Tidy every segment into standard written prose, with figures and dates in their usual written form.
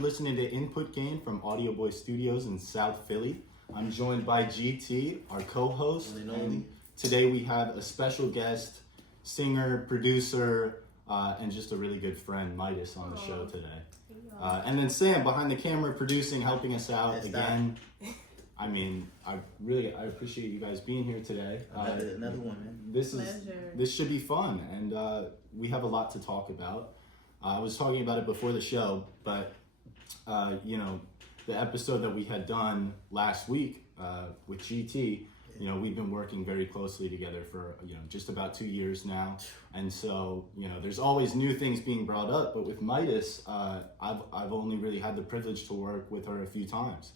listening to Input Gain from Audeoboi Studios in South Philly. I'm joined by GT, our co-host. And today we have a special guest, singer, producer, and just a really good friend, Mytus, on the show today. And then Sam behind the camera, producing, helping us out again. I mean, I appreciate you guys being here today. Another one, man. This should be fun, and we have a lot to talk about. I was talking about it before the show, but you know, the episode that we had done last week with GT, you know, we've been working very closely together for, you know, just about 2 years now. And so, you know, there's always new things being brought up, but with Mytus, I've only really had the privilege to work with her a few times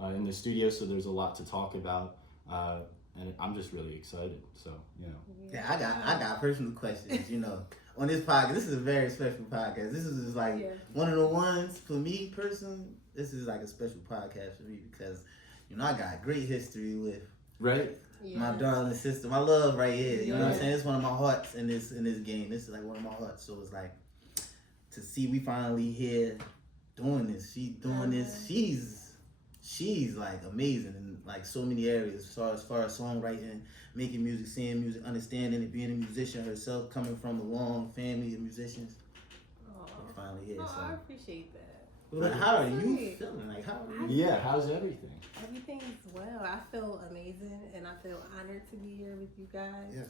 in the studio, so there's a lot to talk about. And I'm just really excited, so, you know. Yeah, I got personal questions, you know. On this podcast, this is a very special podcast. This is just like one of the ones, for me personally, this is like a special podcast for me because, you know, I got great history with my darling sister, my love right here. You know what I'm saying? It's one of my hearts in this game. This is like one of my hearts. So it's like, to see we finally here doing this. She's doing this. She's like amazing in like so many areas as far as songwriting, making music, seeing music, understanding it, being a musician herself, coming from a long family of musicians. Finally here. So. I appreciate that. But how are you feeling? Like how's everything? Everything's well. I feel amazing and I feel honored to be here with you guys. Yes.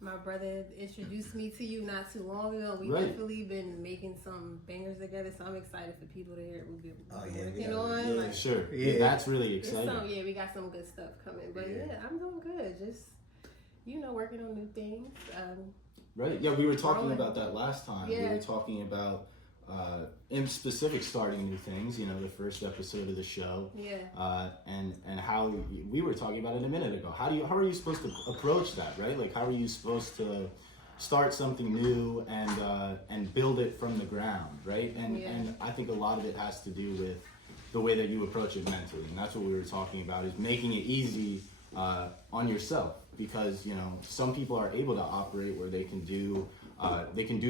My brother introduced me to you not too long ago. We've definitely been making some bangers together, so I'm excited for people to hear what we're working on. Yeah, like, sure. Yeah, that's really exciting. We got some good stuff coming. But I'm doing good. Just, you know, working on new things. Right. Yeah, we were talking about that last time. We were talking about, in specific, starting new things. You know, the first episode of the show. Yeah. And how we were talking about it a minute ago. How are you supposed to approach that? Right. Like, how are you supposed to start something new and build it from the ground? Right. And I think a lot of it has to do with the way that you approach it mentally, and that's what we were talking about, is making it easy on yourself. Because, you know, some people are able to operate where they can do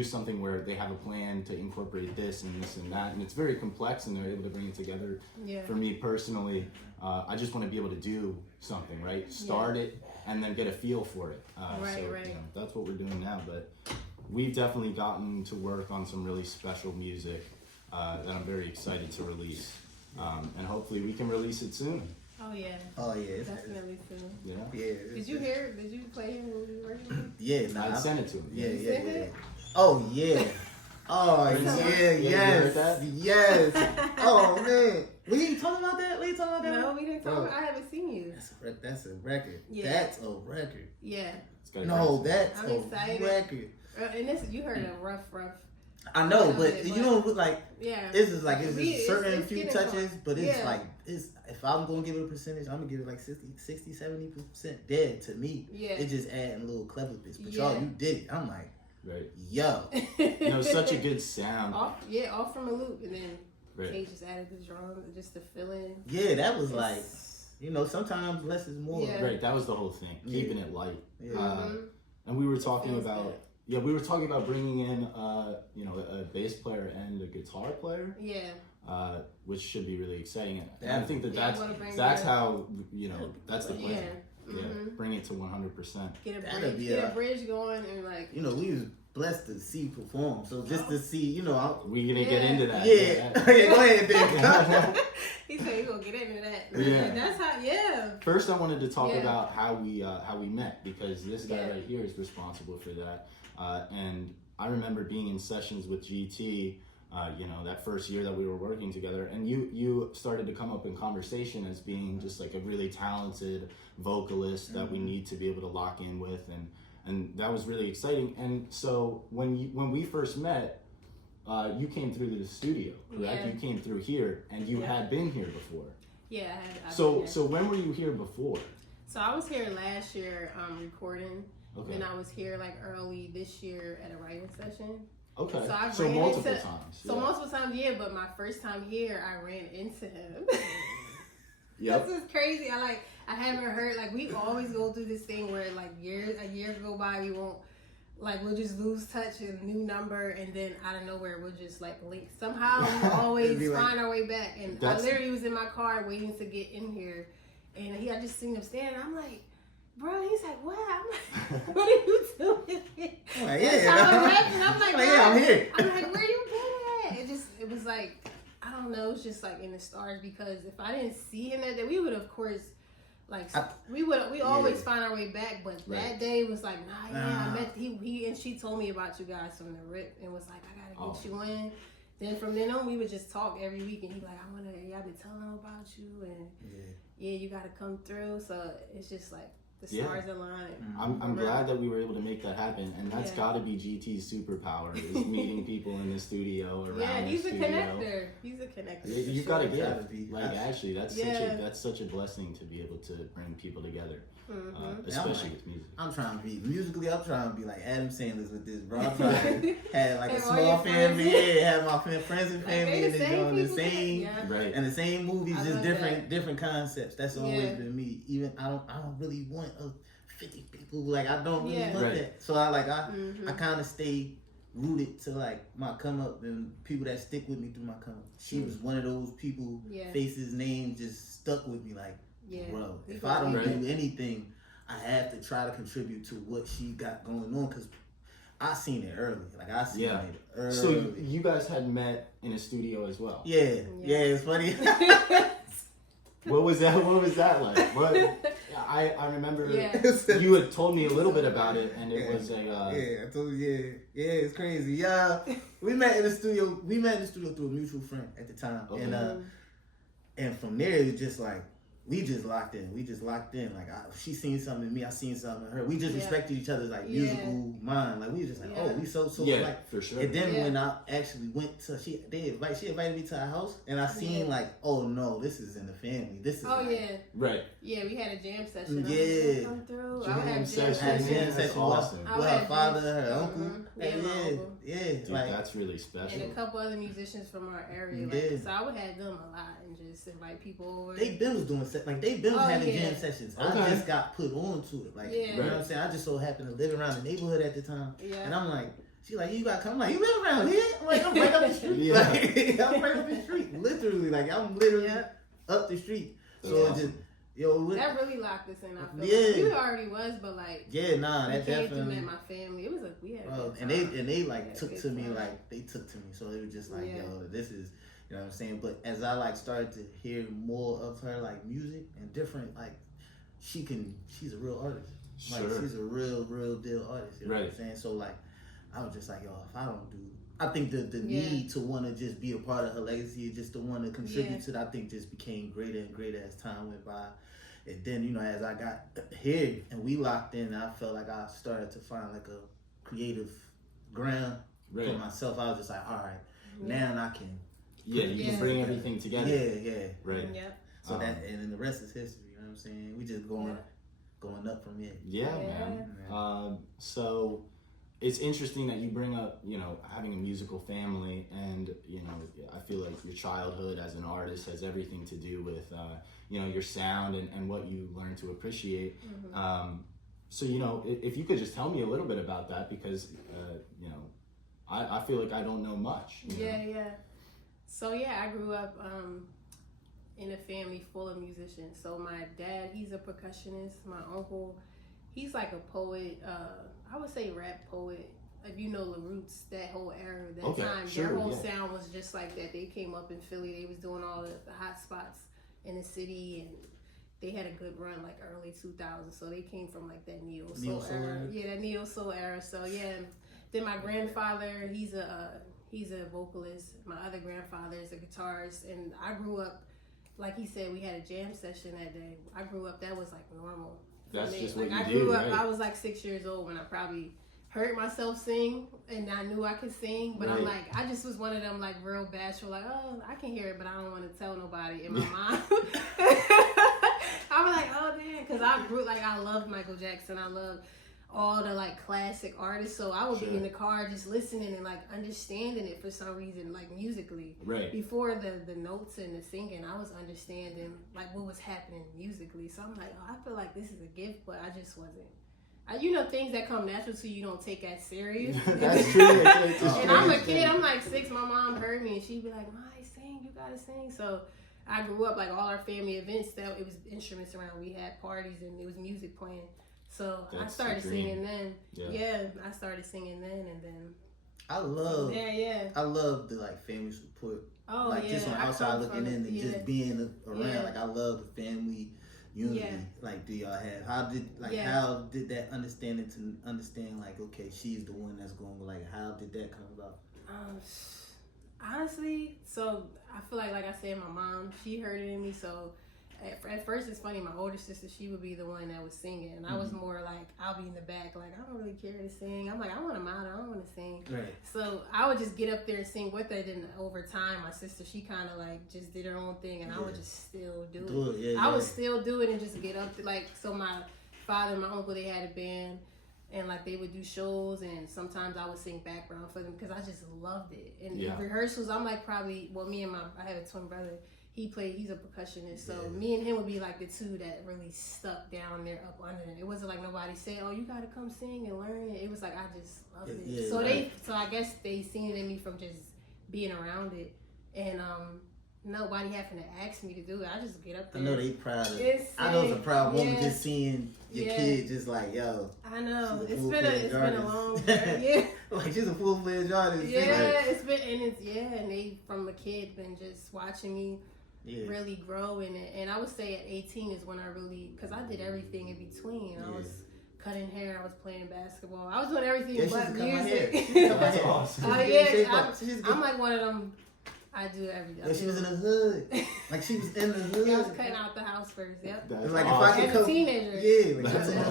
something where they have a plan to incorporate this and this and that, and it's very complex, and they're able to bring it together. For me personally, I just want to be able to do something, right? Start it and then get a feel for it. You know, that's what we're doing now. But we've definitely gotten to work on some really special music that I'm very excited to release, and hopefully we can release it soon. Oh yeah. Definitely soon. Yeah. Did you play him when we were working? Yeah, I sent it to him. Yeah. Oh yeah. Oh yes. Oh man. We didn't talk about that? No, we didn't talk about I haven't seen you. That's a record. Yeah. That's a record. Yeah. No, that's I'm excited. Record. And this, you heard a rough. I know, but you know, like, this is like, it's certain few touches, but it's like, if I'm going to give it a percentage, I'm going to give it like 60, 70% dead to me. Yeah. It's just adding a little clever bits. But y'all, you did it. I'm like, yo. You know, such a good sound. Off from a loop. And then Kate just added the drum, just to fill in. Yeah, that was like, you know, sometimes less is more. Yeah. Right, that was the whole thing. Keeping it light. Yeah. And we were talking about... Yeah, we were talking about bringing in, you know, a bass player and a guitar player. Yeah. Which should be really exciting. And I think that's how, you know, that's the plan. Yeah. Bring it to 100%. Get a bridge going and like. You know, we was blessed to see perform, so just to see, you know, we're gonna get into that. Yeah. Go ahead, Ben. He said he's gonna get into that. Yeah. That's how. First, I wanted to talk about how we met, because this guy right here is responsible for that. And I remember being in sessions with GT, you know, that first year that we were working together, and you started to come up in conversation as being just like a really talented vocalist that we need to be able to lock in with, and that was really exciting. And so when we first met, you came through the studio, correct? You came through here, and you had been here before. Yeah, I had. So when were you here before? So I was here last year recording. Okay. And I was here like early this year at a writing session. Okay. So multiple times. So multiple times, but my first time here, I ran into him. Yep. This is crazy. I haven't heard, like, we always go through this thing where like a year go by, we won't like we'll just lose touch and a new number, and then out of nowhere we'll just like link. Somehow we always find our way back. And I literally was in my car waiting to get in here, and I just seen him standing. I'm like, bro, he's like, what? I'm like, what are you doing? I'm like, yeah. I'm like, yeah, I'm here. I'm like, where you been at? It was like, I don't know, it's just like in the stars, because if I didn't see him that day, we would of course, like, we always find our way back, but that day was like, I met he and she told me about you guys from the rip, and was like, I gotta get you in. Then from then on, we would just talk every week, and he like, I've been telling him about you, and you gotta come through. So it's just like the stars align. I'm glad that we were able to make that happen, and that's got to be GT's superpower, is meeting people in the studio around. Yeah, he's the a studio. connector. He's a connector. You gotta get like actually that's such a blessing to be able to bring people together, especially with music. I'm trying to be musically. I'm trying to be like Adam Sandler with this, bro. I'm trying to have like a small family, have my friends and family, and then doing the same and the same movies, just different concepts. That's always been me. Even I don't really want 50 people. Like I don't really want that. So I kind of stay rooted to like my come up and people that stick with me through my come up. She was one of those people. Faces, names just stuck with me. Like, bro, if I don't do anything, I have to try to contribute to what she got going on, because I seen it early. Like I seen it early. So you guys had met in a studio as well. Yeah, it's funny. What was that like? What? I remember you had told me a little bit about it, and it was a I told you, it's crazy. Yeah, we met in the studio. We met in the studio through a mutual friend at the time, and from there it was just like we just locked in. Like she seen something in me, I seen something in her. We just respected each other's like musical mind. Like we was just like, we so like for sure. And then when I actually went to she invited me to her house, and I seen like, oh no, this is in the family. This is Yeah, we had a jam session. Come through. Jam session. Awesome. With her father, her uncle. Dude, like that's really special. And a couple other musicians from our area. Like, so I would have them a lot and just invite people over. They been was doing they've been having jam sessions. Okay. I just got put on to it. Like you know what I'm saying? I just so happened to live around the neighborhood at the time. And I'm like, she like, you gotta come. I'm like, you live around here? I'm like, I'm right up the street. Like, I'm right up the street. Literally. Like I'm literally up the street. So it just that really locked us in. I feel like you already was, but like that definitely met my family. It was like we had and they like took to me like they took to me. So it was just like this is, you know what I'm saying. But as I like started to hear more of her like music and different like she's a real artist. Like she's a real deal artist. You know what I'm saying? So like I was just like if I don't do. I think the need to want to just be a part of her legacy, just to want to contribute to it, I think just became greater and greater as time went by. And then, as I got here and we locked in, I felt like I started to find like a creative ground for myself. I was just like, all right, now I can. You can bring everything together. Right. So and then the rest is history. You know what I'm saying? We just going up from here. Yeah, man. So it's interesting that you bring up, having a musical family, and, I feel like your childhood as an artist has everything to do with, your sound and what you learn to appreciate. So, if you could just tell me a little bit about that, because, I feel like I don't know much. So, I grew up in a family full of musicians. So my dad, he's a percussionist. My uncle, he's like a poet. I would say rap poet. If you know La Roots, that whole era, time, their whole sound was just like that. They came up in Philly. They was doing all the hot spots in the city, and they had a good run like early 2000s. So they came from like that neo soul era. That neo soul era. So then my grandfather, he's a vocalist. My other grandfather is a guitarist, and I grew up, like he said, we had a jam session that day. I grew up, that was like normal. That's just like what you grew do, up, right? I was like 6 years old when I probably heard myself sing, and I knew I could sing, but I'm like, I just was one of them like real bashful, like, oh, I can hear it, but I don't want to tell nobody. In my mind, I was like, oh damn, because I grew like, I love Michael Jackson, I love all the like classic artists, so I would be in the car just listening and like understanding it for some reason, like musically. Before the notes and the singing, I was understanding like what was happening musically. So I'm like, oh, I feel like this is a gift, but I things that come natural to you don't take as serious. That's true. And I'm a kid. I'm like 6. My mom heard me and she'd be like, "My, sing. You gotta sing." So I grew up like all our family events. It was instruments around. We had parties and it was music playing. So I started singing then. Yeah, I started singing then, and then. I love the like family support. Oh, like just on outside looking in and just being around. Yeah. Like I love the family unity. Yeah. Like do y'all have? How did that understanding to understand like okay, she's the one that's going, like how did that come about? Honestly, so I feel like I said, my mom, she heard it in me. So at first it's funny, my older sister, she would be the one that was singing, and I was more like, I'll be in the back, like I don't really care to sing. I'm like, I want to model, I don't want to sing. Right. So I would just get up there and sing with her. Then over time, my sister, she kind of like just did her own thing, and I would just still do it. I would still do it and just get up there. Like, so my father and my uncle, they had a band, and like they would do shows, and sometimes I would sing background for them because I just loved it. And in rehearsals, I'm like I have a twin brother. He's a percussionist, so me and him would be like the two that really stuck down there up under them. It wasn't like nobody said, "Oh, you gotta come sing and learn." It was like I just loved it. Yeah, so I guess they seen it in me from just being around it, and nobody having to ask me to do it. I just get up there. I know they proud of it. I know it's a proud woman just seeing your kid just like, yo. I know it's been a long journey. Like she's a full-fledged artist. And they from a kid been just watching me. Really grow in it, and I would say at 18 is when I really, because I did everything in between. I was cutting hair, I was playing basketball, I was doing everything but music. That's awesome. I'm like one of them. I do everything. Yeah, she was in the hood. Like she was in the hood. I was cutting out the house first. Yep. That's like awesome. If I could come, as a teenager. Yeah, like she was in the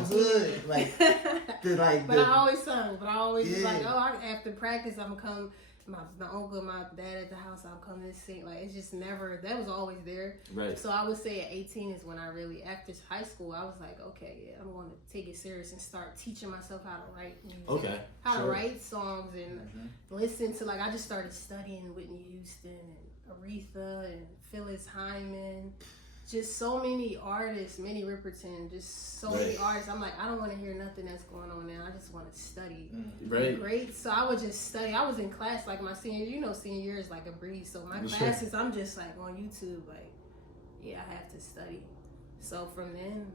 hood. But I always sung. But I always was like, after practice, I'm gonna come. My uncle, my dad at the house, I'll come and sing. Like, it's just never, that was always there. Right. So I would say at 18 is when I really, after high school, I was like, okay, I'm going to take it serious and start teaching myself how to write music. Okay. How to write songs and listen to, like, I just started studying Whitney Houston and Aretha and Phyllis Hyman. Just so many artists, Minnie Riperton, just so many artists. I'm like, I don't want to hear nothing that's going on now. I just want to study. Great. So I would just study. I was in class like my senior year is like a breeze. So my classes, I'm just like on YouTube, like, I have to study. So from then,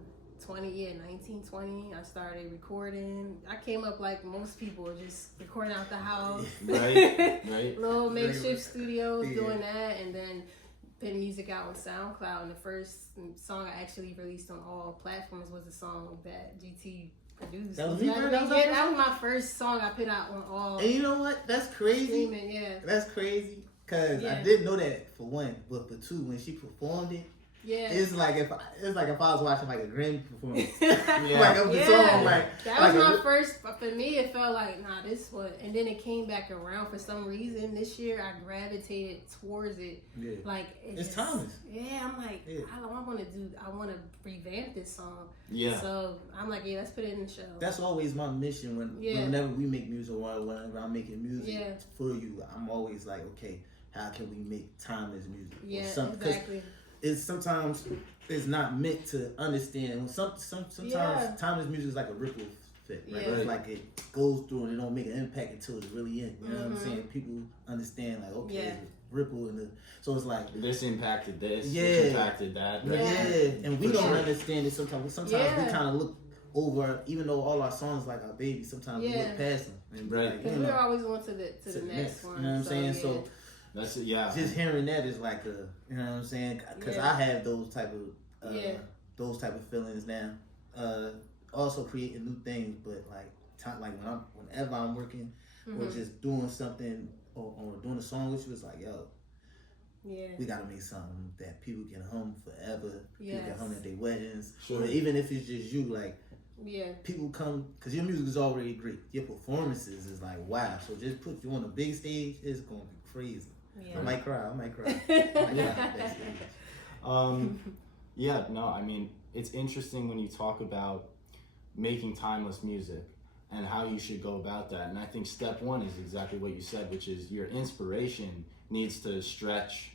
19, 20, I started recording. I came up like most people, just recording out the house. Right. Little makeshift studios, doing that, and then putting music out on SoundCloud, and the first song I actually released on all platforms was a song that GT produced. That was that was my first song I put out on all. And you know what? That's crazy. Streaming, That's crazy because I didn't know that for one, but for two, when she performed it. It's like if I was watching like a Grammy performance, like of the song, like that was my first. For me, it felt like this one, and then it came back around for some reason. This year, I gravitated towards it. Like it's timeless. I'm like, I want to revamp this song. So I'm like, let's put it in the show. That's always my mission whenever we make music or whenever I'm making music for you. I'm always like, okay, how can we make timeless music? Exactly. Sometimes it's not meant to understand. Sometimes timeless music is like a ripple effect, right? It's like it goes through and it don't make an impact until it's really in. You know what I'm saying? People understand like, okay, it's a ripple so it's like this impacted this, which impacted that. And we don't understand it sometimes. Sometimes we kind of look over, even though all our songs like our babies, sometimes we look past them. And we're always on to the next one. You know what I'm saying? So that's it, just hearing that is like you know what I'm saying? Because I have those type of feelings now. Also creating new things, but like whenever I'm working or just doing something or doing a song with you, it's like, yo, we gotta make something that people can hum forever. People can hum at their weddings, or even if it's just you, like. People come because your music is already great. Your performances is like wow. So just put you on a big stage, it's gonna be crazy. I might cry. I mean, it's interesting when you talk about making timeless music and how you should go about that. And I think step one is exactly what you said, which is your inspiration needs to stretch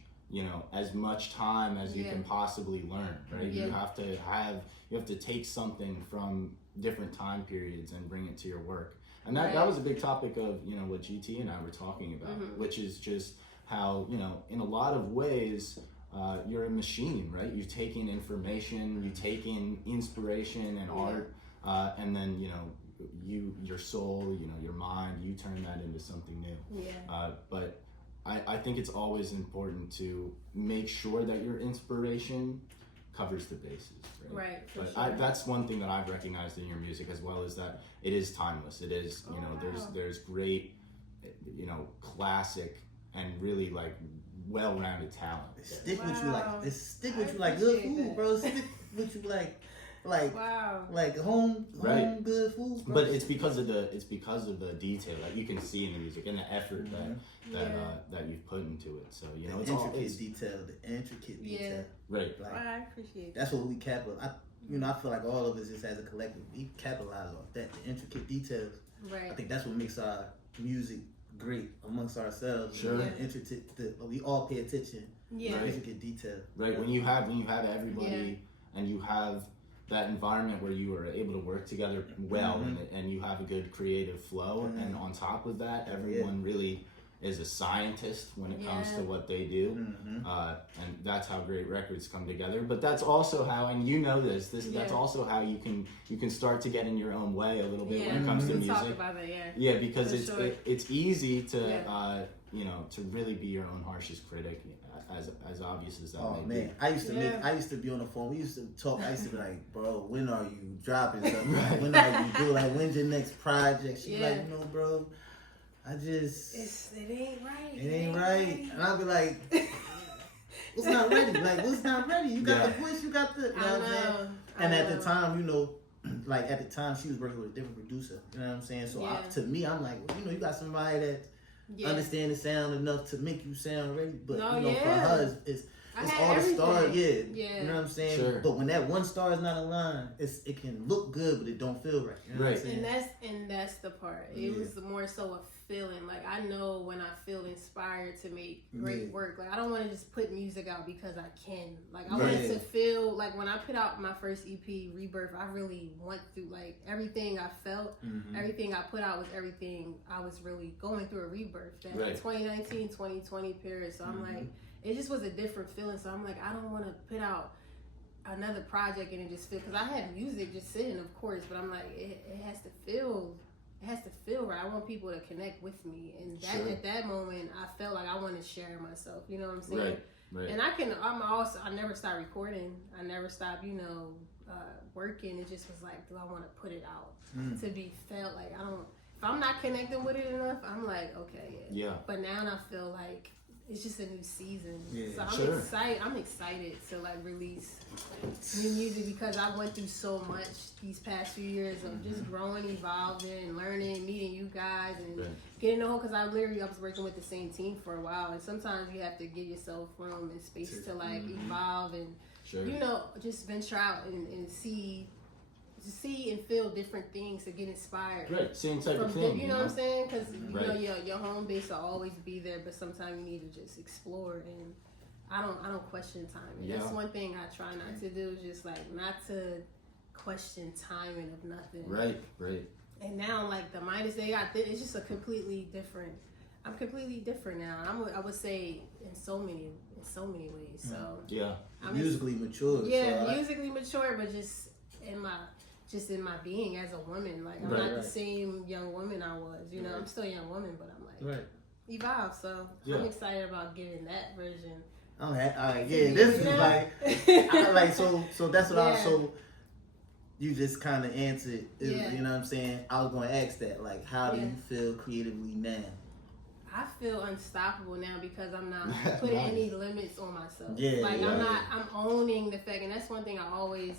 as much time as you can possibly learn, right? You have to take something from different time periods and bring it to your work. And that was a big topic of, what GT and I were talking about, which is just how, in a lot of ways, you're a machine, right? You take in information, you take in inspiration and art, and then, your soul, your mind, you turn that into something new. But I think it's always important to make sure that your inspiration covers the bases, right? But sure. That's one thing that I've recognized in your music, as well as that it is timeless. It is, there's great, classic and really like well-rounded talent. Stick with you like stick with you like good food, bro. Stick with you like home good food, bro. But it's because of the detail that you can see in the music and the effort that you've put into it. So it's the intricate detail. Right. Like, I appreciate that. That's what we capitalize. I feel like all of us just as a collective, we capitalize off that, the intricate details. Right. I think that's what makes our music great amongst ourselves. Sure. We all pay attention. Yeah. To intricate detail. Right. When you have everybody and you have that environment where you are able to work together well, and you have a good creative flow, and on top of that, everyone really is a scientist when it comes to what they do, and that's how great records come together. But that's also how, and that's also how you can start to get in your own way a little bit when it comes to music. Talk about that, because it's easzy to to really be your own harshest critic, as obvious as that may be. I used to be on the phone. We used to talk. I used to be like, bro, when are you dropping something? When are you doing? Like, when's your next project? She's like, bro, it ain't right. It ain't right. And I'll be like, what's not ready? Like, what's not ready? You got the voice, you got the, what I'm saying? And at the time, at the time, she was working with a different producer. You know what I'm saying? So to me, I'm like, well, you got somebody that understand the sound enough to make you sound ready. But, for her, it's all the stars. You know what I'm saying? Sure. But when that one star is not aligned, it can look good, but it don't feel right. You know what I'm saying? And that's the part. It was more so a feeling. Like, I know when I feel inspired to make great work. Like, I don't want to just put music out because I can. Like, I want it to feel like when I put out my first EP, Rebirth, I really went through like everything I felt, everything I put out was everything I was really going through a rebirth. That 2019, 2020 period. So I'm like, it just was a different feeling. So I'm like, I don't want to put out another project and it just feel, because I had music just sitting, of course, but I'm like, it has to feel right. I want people to connect with me, and at that moment, I felt like I wanted to share myself. You know what I'm saying? Right. And I never stopped recording. I never stopped, working. It just was like, do I want to put it out to be felt? Like, if I'm not connecting with it enough, I'm like, okay, But now I feel like it's just a new season. So I'm excited to like release new music, because I went through so much these past few years of just growing, evolving, learning, meeting you guys, and getting to know, because I was working with the same team for a while, and sometimes you have to give yourself room and space to like evolve and just venture out and see and feel different things, to get inspired. Right, same type of thing. You know what I'm saying? Because your home base will always be there, but sometimes you need to just explore. And I don't question timing. That's one thing I try not to do, just like not to question timing of nothing. Right. And now, like the Mytus they got, it's just a completely different. I'm completely different now. I would say in so many ways. So I'm musically mature. Musically mature, but just in my being as a woman. Like, I'm not the same young woman I was. I'm still a young woman, but I'm like evolved. So I'm excited about getting that version. Okay, this is like, so that's what so you just kind of answered. You know what I'm saying? I was going to ask that, like, how do you feel creatively now? I feel unstoppable now, because I'm not putting any limits on myself. I'm owning the fact, and that's one thing I always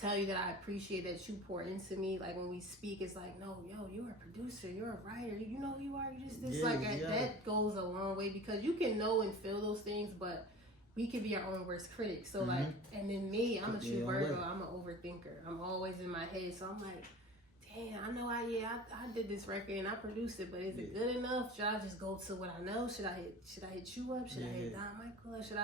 tell you that I appreciate, that you pour into me. Like, when we speak, it's like, no, you're a producer, you're a writer, you know who you are, you just this. That goes a long way, because you can know and feel those things, but we can be our own worst critics. So like, and then me, I'm a true Virgo, I'm an overthinker, I'm always in my head, so I'm like, man, I know I did this record and I produced it, but is it good enough? Should I just go to what I know? Should I hit you up? Should I hit Don Michael? Should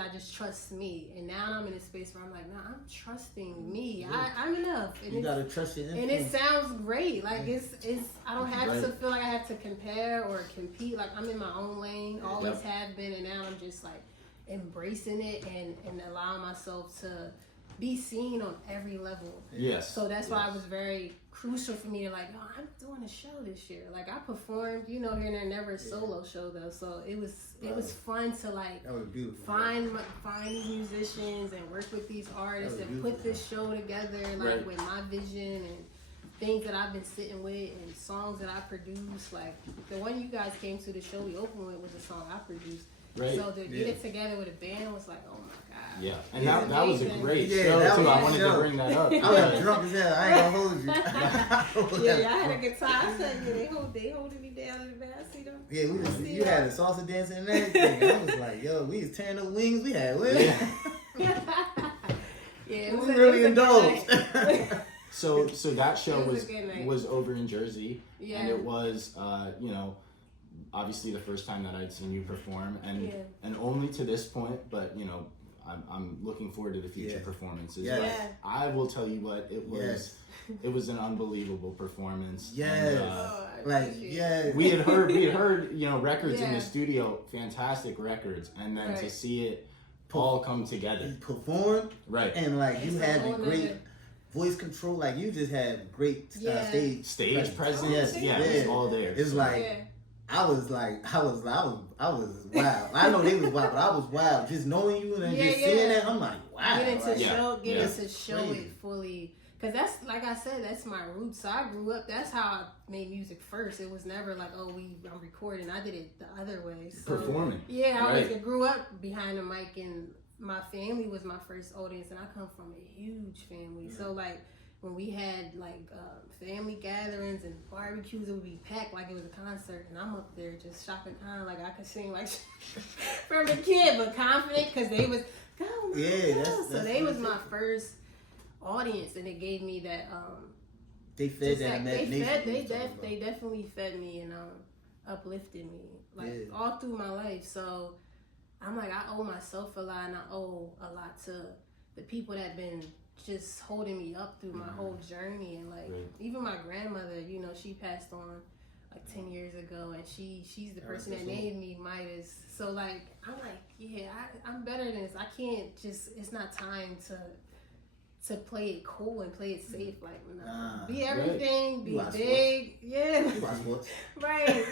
I just trust me? And now I'm in a space where I'm like, no, I'm trusting me. I'm enough. And you gotta trust your influence. And it sounds great. Like it's I don't have to feel like I have to compare or compete. Like I'm in my own lane, always have been, and now I'm just like embracing it and allowing myself to be seen on every level. Yes. So that's why it was very crucial for me to like, oh, I'm doing a show this year. Like I performed, here and there, never a solo show though. So it was fun to like find these musicians and work with these artists and put this show together like with my vision and things that I've been sitting with and songs that I produced. Like the one you guys came to the show we opened with was a song I produced. Right. So to get it together with a band was like, oh my god. Yeah, and that was a great show too. I wanted to bring that up. I was drunk as hell. I ain't gonna hold you. I had a guitar. I said, they holding me down in the back. I see them. Yeah, you had a salsa dancing and everything. I was like, yo, we was tearing up wings. We had it was really indulged. So that show was over in Jersey, and it was obviously the first time that I'd seen you perform, and only to this point, but I'm looking forward to the future performances. Yes. I will tell you what, it was an unbelievable performance. Yes. And, we had heard records in the studio, fantastic records, and then to see it all come together. You performed, right? And you had the great voice control, like you just had great stage presence. It's all there. It's like. I was wild. I know they was wild, but I was wild. Just knowing you and just seeing that, I'm like, wow. Getting to show it fully. Because that's, like I said, that's my roots. So I grew up, that's how I made music first. It was never like, I'm recording. I did it the other way. So, performing. Yeah, I grew up behind the mic, and my family was my first audience, and I come from a huge family. So when we had family gatherings and barbecues, it would be packed like it was a concert, and I'm up there just Shaka Khan, like I could sing like from a kid, but confident because they was go. So they was my first audience, and it gave me that. They fed that imagination. They definitely fed me and uplifted me all through my life. So I'm like, I owe myself a lot, and I owe a lot to the people that been just holding me up through my whole journey. And even my grandmother, she passed on 10 years ago, and she's the person that named me Mytus. So I'm like, I'm better than this. I can't just, it's not time to play it cool and play it safe. Be everything, be big. Sports. Right.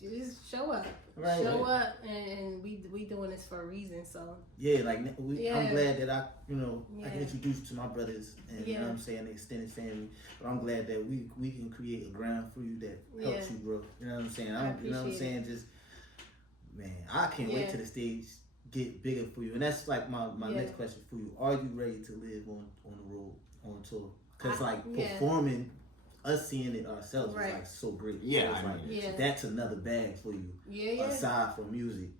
Just show up. Show up, and we doing this for a reason. So I'm glad that I can introduce you to my brothers and you know what I'm saying, the extended family. But I'm glad that we can create a ground for you that helps you grow. You know what I'm saying? You know what I'm saying? Just I can't wait till the stage get bigger for you. And that's like my next question for you. Are you ready to live on the road, on tour? Because performing, us seeing it ourselves is so great. That's another bag for you. Aside from music.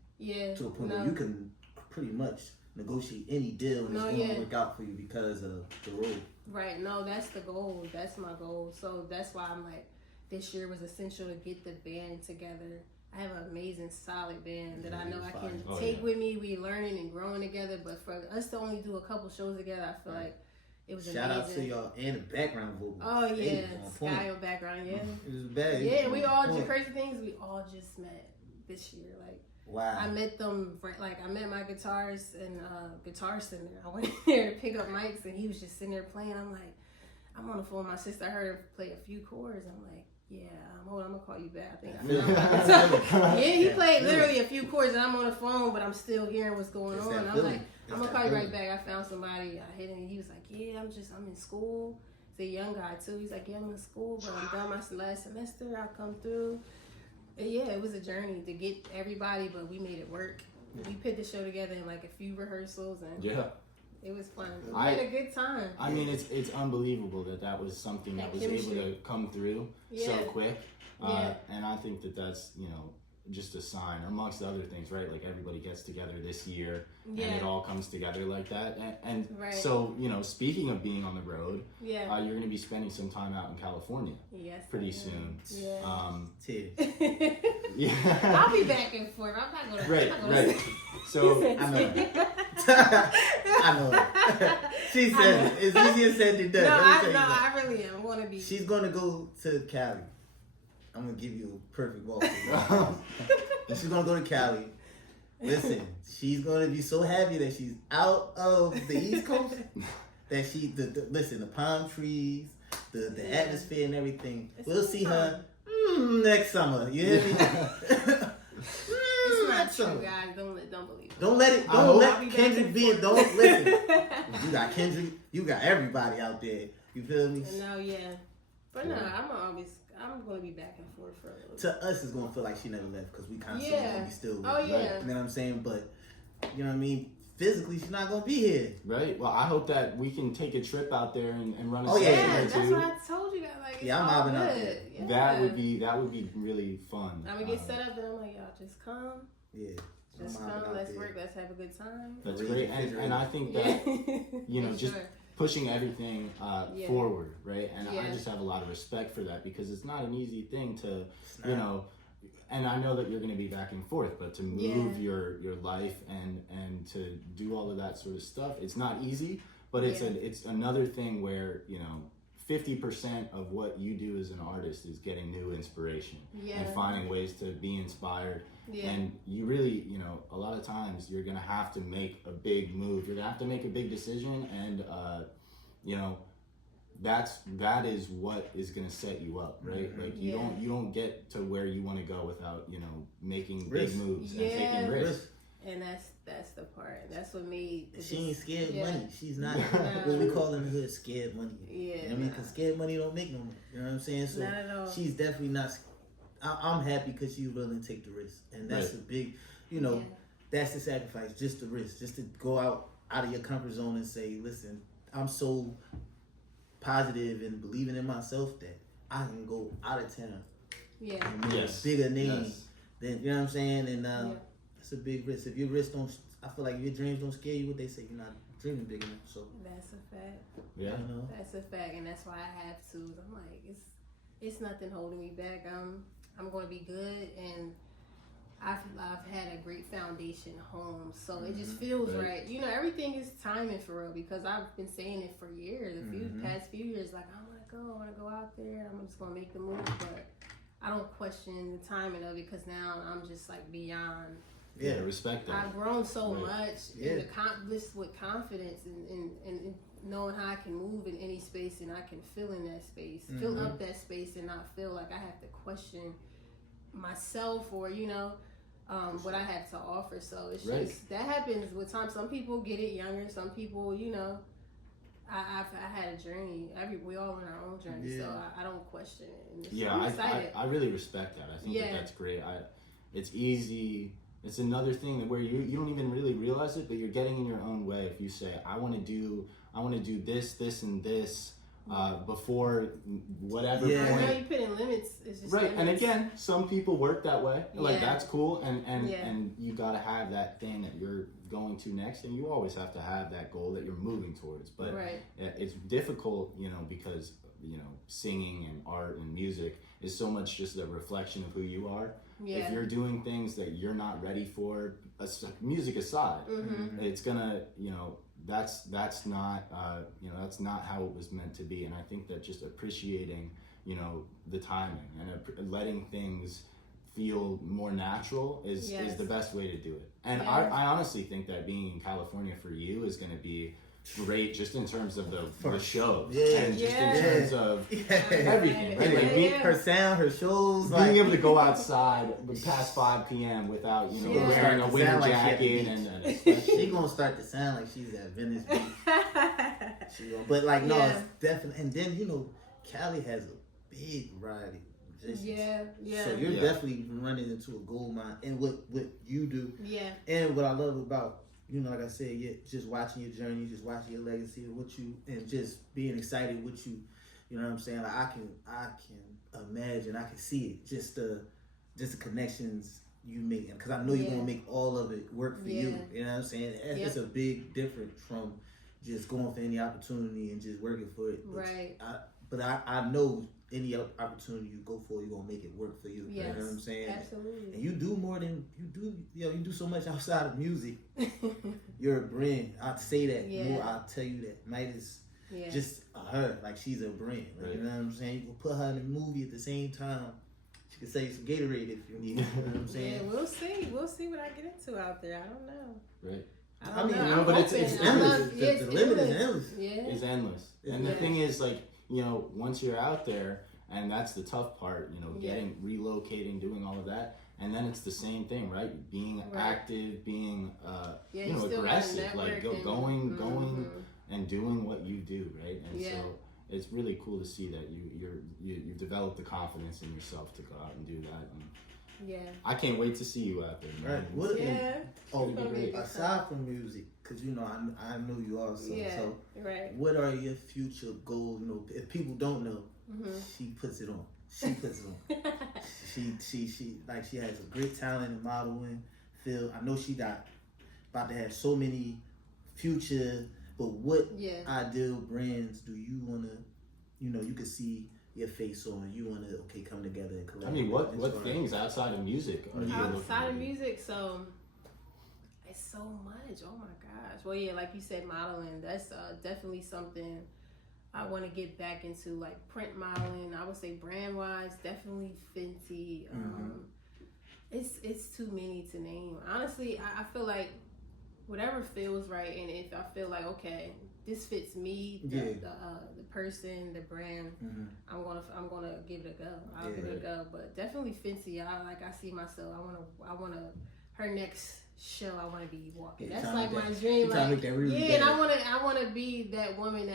To a point where you can pretty much negotiate any deal and it's going to work out for you because of the road. Right. No, that's the goal. That's my goal. So that's why I'm like, this year was essential to get the band together. I have an amazing, solid band that I know I can take with me. We learning and growing together. But for us to only do a couple shows together, I feel like it was amazing. Shout out to y'all and the background vocals. Oh yeah, Sky on background, It was bad. Yeah, we all did crazy things. We all just met this year. Wow. I met them, I met my guitarist and Guitar Center. I went there to pick up mics, and he was just sitting there playing. I'm like, I'm on the phone with my sister. I heard her play a few chords. I'm like, hold on, I'm gonna call you back. I think he played literally a few chords, and I'm on the phone, but I'm still hearing what's going on. I'm like, I'm gonna call you right back. I found somebody. I hit him, and he was like, I'm in school. He's a young guy too. He's like, I'm in school, but I'm done my last semester. I'll come through. And it was a journey to get everybody, but we made it work. We put the show together in a few rehearsals, and it was fun. We had a good time. I mean, it's unbelievable that was something that was able to come through so quick. And I think that's just a sign, amongst other things, right? Like everybody gets together this year, and it all comes together like that. And so, you know, speaking of being on the road, you're going to be spending some time out in California pretty soon. Yeah. I'll be back and forth. I'm not going to. Right. So I know. I know. She said it. It's easier said than done. I really am. I'm going to be. She's going to go to Cali. I'm going to give you a perfect walkthrough. And she's going to go to Cali. Listen, she's going to be so happy that she's out of the East Coast that listen, the palm trees, the atmosphere and everything. We'll see her next summer. You hear me? It's not true, guys. Don't believe it. Don't let Kendrick be it. Don't listen. You got Kendrick. You got everybody out there. You feel me? No, but no, I'm going to be back and forth for a little bit. To us, it's going to feel like she never left because we constantly going to be still with her. You know what I'm saying? But, you know what I mean? Physically, she's not going to be here. Right. Well, I hope that we can take a trip out there and run a session or two. That's what I told you guys. Like, it's I'm mobbing out there. That would be really fun. I'm going to get set up and I'm like, y'all just come. Yeah. Just come, let's work, let's have a good time. That's great. And I think that, you know, just pushing everything forward, right? And I just have a lot of respect for that because it's not an easy thing to, you know, and I know that you're going to be back and forth, but to move your life and to do all of that sort of stuff, it's not easy, but it's another thing where, you know, 50% of what you do as an artist is getting new inspiration and finding ways to be inspired. And you really, you know, a lot of times you're going to have to make a big move. You're going to have to make a big decision. And, you know, that is what is going to set you up, right? Like you don't get to where you want to go without, you know, making big moves and taking risks. And that's the part. That's what made. She ain't scared of money. She's not what we call in the hood scared money. Yeah. You know what I mean? Because scared money don't make no money. You know what I'm saying? So not at all. She's definitely not. I'm happy because she's willing to take the risk, and that's a big, you know, that's the sacrifice. Just the risk, just to go out of your comfort zone and say, listen, I'm so positive and believing in myself that I can go out of town. And make a bigger name than, you know what I'm saying? And it's a big risk. If your risk don't, I feel like if your dreams don't scare you, what they say, you're not dreaming big enough. So that's a fact. Yeah, you know? That's a fact, and that's why I have to. I'm like, it's nothing holding me back. I'm going to be good, and I've had a great foundation home, so it just feels right. You know, everything is timing for real because I've been saying it for years. Past few years, like I want to go out there. I'm just going to make the move, but I don't question the timing of it because now I'm just like beyond. Yeah, respect that. I've grown so much and accomplished with confidence and knowing how I can move in any space and I can fill in that space, fill up that space and not feel like I have to question myself or, you know, what I have to offer. So it's just, that happens with time. Some people get it younger. Some people, you know, I had a journey. We all on our own journey, so I don't question it. And I'm excited. I really respect that. I think that's great. It's easy. It's another thing where you don't even really realize it, but you're getting in your own way. If you say, I want to do this, and this before whatever point. I know you put in limits. It's just limits. And again, some people work that way. Like that's cool, and you gotta have that thing that you're going to next, and you always have to have that goal that you're moving towards. But it's difficult, you know, because you know singing and art and music is so much just a reflection of who you are. If you're doing things that you're not ready for, music aside, it's gonna, you know, that's not, you know, that's not how it was meant to be. And I think that just appreciating, you know, the timing and letting things feel more natural is the best way to do it. And I honestly think that being in California for you is going to be great just in terms of the shows and just in terms of everything, right? Like her sound, her shows, being able to go outside past 5 p.m. without, you know, wearing a winter jacket and she's gonna start to sound like she's at Venice Beach. But like no, it's definitely. And then you know, Cali has a big variety of musicians. So you're definitely running into a gold mine, and what you do. And what I love about, you know, like I said, just watching your journey, just watching your legacy of what you, and just being excited with you. You know what I'm saying? Like I can imagine, I can see it. Just the connections you make, because I know you're gonna make all of it work for you. You know what I'm saying? It's a big difference from just going for any opportunity and just working for it. Right. But I know any opportunity you go for, you're gonna make it work for you. Yes, you know what I'm saying? Absolutely. And you do more than you do. You do so much outside of music. You're a brand. I'd say that more. I'll tell you that. Mytus, just her, like she's a brand. Like, you know what I'm saying? You can put her in a movie at the same time. She can say some Gatorade if you need it. You know what I'm saying? Yeah, we'll see. We'll see what I get into out there. I don't know. Right. I mean, know. But it's endless. The limit is endless. Yeah. It's endless. And the thing is, like, you know, once you're out there, and that's the tough part, you know, relocating, doing all of that. And then it's the same thing, right? Being active, being, you know, aggressive, like going and doing what you do, right? And so it's really cool to see that you've developed the confidence in yourself to go out and do that. And I can't wait to see you out there, man. Right. Aside from music, because you know I know you also. So what are your future goals? You know, if people don't know, she puts it on. She puts it on. she has a great talent in modeling field. I know she about to have so many future. But what ideal brands do you wanna? You know, you could see your face on. You wanna come together and collaborate. I mean, what things outside of music are you outside of music? So it's so much. Oh my gosh. Well, yeah, like you said, modeling. That's definitely something I want to get back into, like print modeling. I would say brand wise, definitely Fenty. It's too many to name. Honestly, I feel like whatever feels right, and if I feel like this fits me, the person, the brand, I'm gonna give it a go. I'll give it a go. But definitely Fenty. I see myself. I wanna her next show. I wanna be walking. That's like my dream. Like, and I wanna be that woman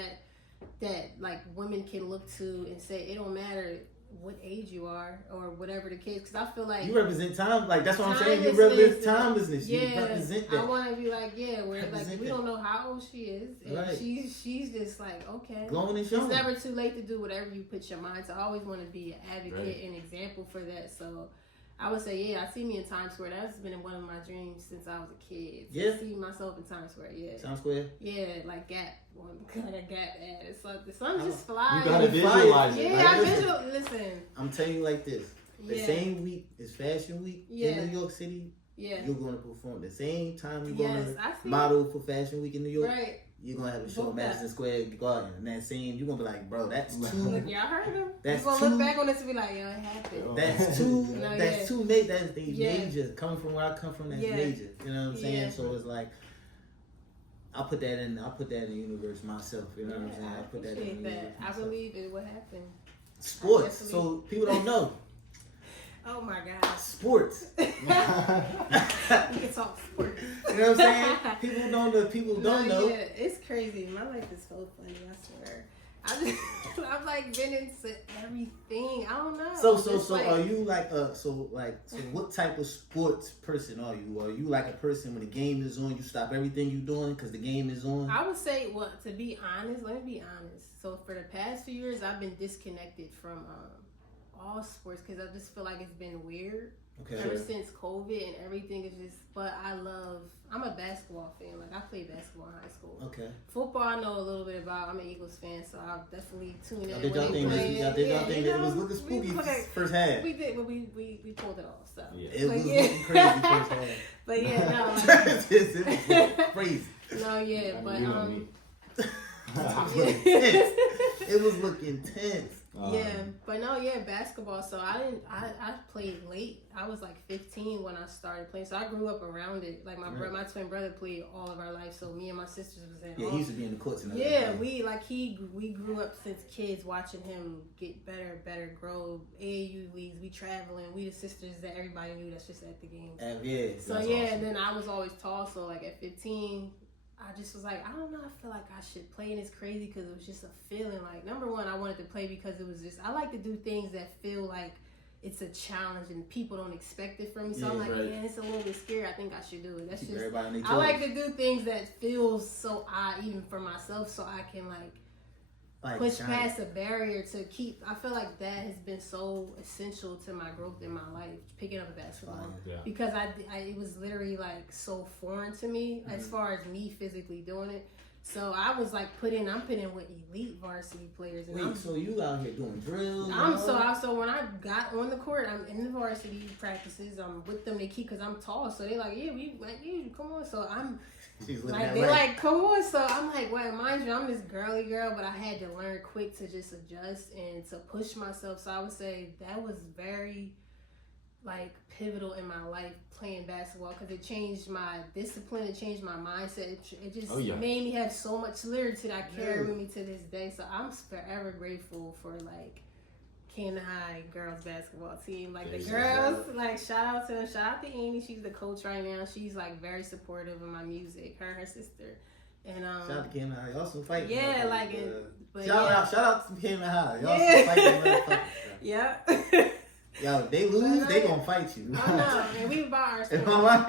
that like women can look to and say it don't matter what age you are or whatever the case, because I feel like you represent time. Like that's what I'm saying. You represent timelessness. You represent that. I want to be like where like we don't know how old she is, and she's just like glowing and showing. It's never too late to do whatever you put your mind to. I always want to be an advocate and example for that. So I would say I see me in Times Square. That's been one of my dreams since I was a kid. To see myself in Times Square. Times Square. Like Gap. One kind of Gap ad. It's like the sun just flies. You gotta visualize it. Yeah, I listen. I'm telling you like this. The same week is Fashion Week in New York City. You're going to perform. The same time you're going to model for Fashion Week in New York. Right. You're going to have a show in Madison Square Garden. And that same, you're going to be like, bro, that's too... Y'all heard him? You're going to look back on this and be like, it happened. That's too major. That's major. Coming from where I come from, that's major. You know what I'm saying? So it's like, I'll put that in the universe myself. You know what I'm saying? I put that in the universe myself. I believe it would happen. Sports. So people don't know. Oh my God. Sports. We can talk sports. You know what I'm saying? People don't know. Yeah, it's crazy. My life is so funny, I swear. I've like been into everything. I don't know. So are you like so what type of sports person are you? Are you like a person when the game is on, you stop everything you're doing because the game is on? I would say, well, to be honest, let me be honest. So for the past few years, I've been disconnected from all sports because I just feel like it's been weird. Ever since COVID and everything is just, but I'm a basketball fan. Like I played basketball in high school. Football I know a little bit about. I'm an Eagles fan, so I'll definitely tune in. Did y'all think it was looking spooky first half? We did, but we pulled it off. So it was looking crazy first half. But yeah, no, it was crazy. No, but it was looking tense. Basketball. So I played late. I was like 15 when I started playing. So I grew up around it. Like my twin brother played all of our life. So me and my sisters was in. He used to be in the courts and we grew up since kids watching him get better, grow. AAU leagues, we traveling. We the sisters that everybody knew that's just at the games. So awesome. And then I was always tall. So like at 15. I just was like, I don't know, I feel like I should play, and it's crazy because it was just a feeling. Like, number one, I wanted to play because it was just, I like to do things that feel like it's a challenge and people don't expect it from me. So I'm like, it's a little bit scary. I think I should do it. That's just, I like to do things that feels so odd even for myself so I can like push past a barrier to keep. I feel like that has been so essential to my growth in my life, picking up a basketball, because I it was literally like so foreign to me as far as me physically doing it. So I was like I'm putting with elite varsity players. And so you out here doing drills? So when I got on the court, I'm in the varsity practices. I'm with them. They keep, because I'm tall, so they like, come on. So I'm like, they like, come on. So I'm like, well, mind you, I'm this girly girl, but I had to learn quick to just adjust and to push myself. So I would say that was very like pivotal in my life, playing basketball, because it changed my discipline, it changed my mindset, it just made me have so much lyrics that I carry with me to this day. So I'm forever grateful for like Canton High girls basketball team, like the girls, like shout out to Amy, she's the coach right now. She's like very supportive of my music, her and her sister. And shout out to Canton High, y'all some fighting. Yeah, like shout out to Canton High, y'all some fighting. Yeah. Yo, they lose, they gonna fight you. Oh no, man, we about our sport.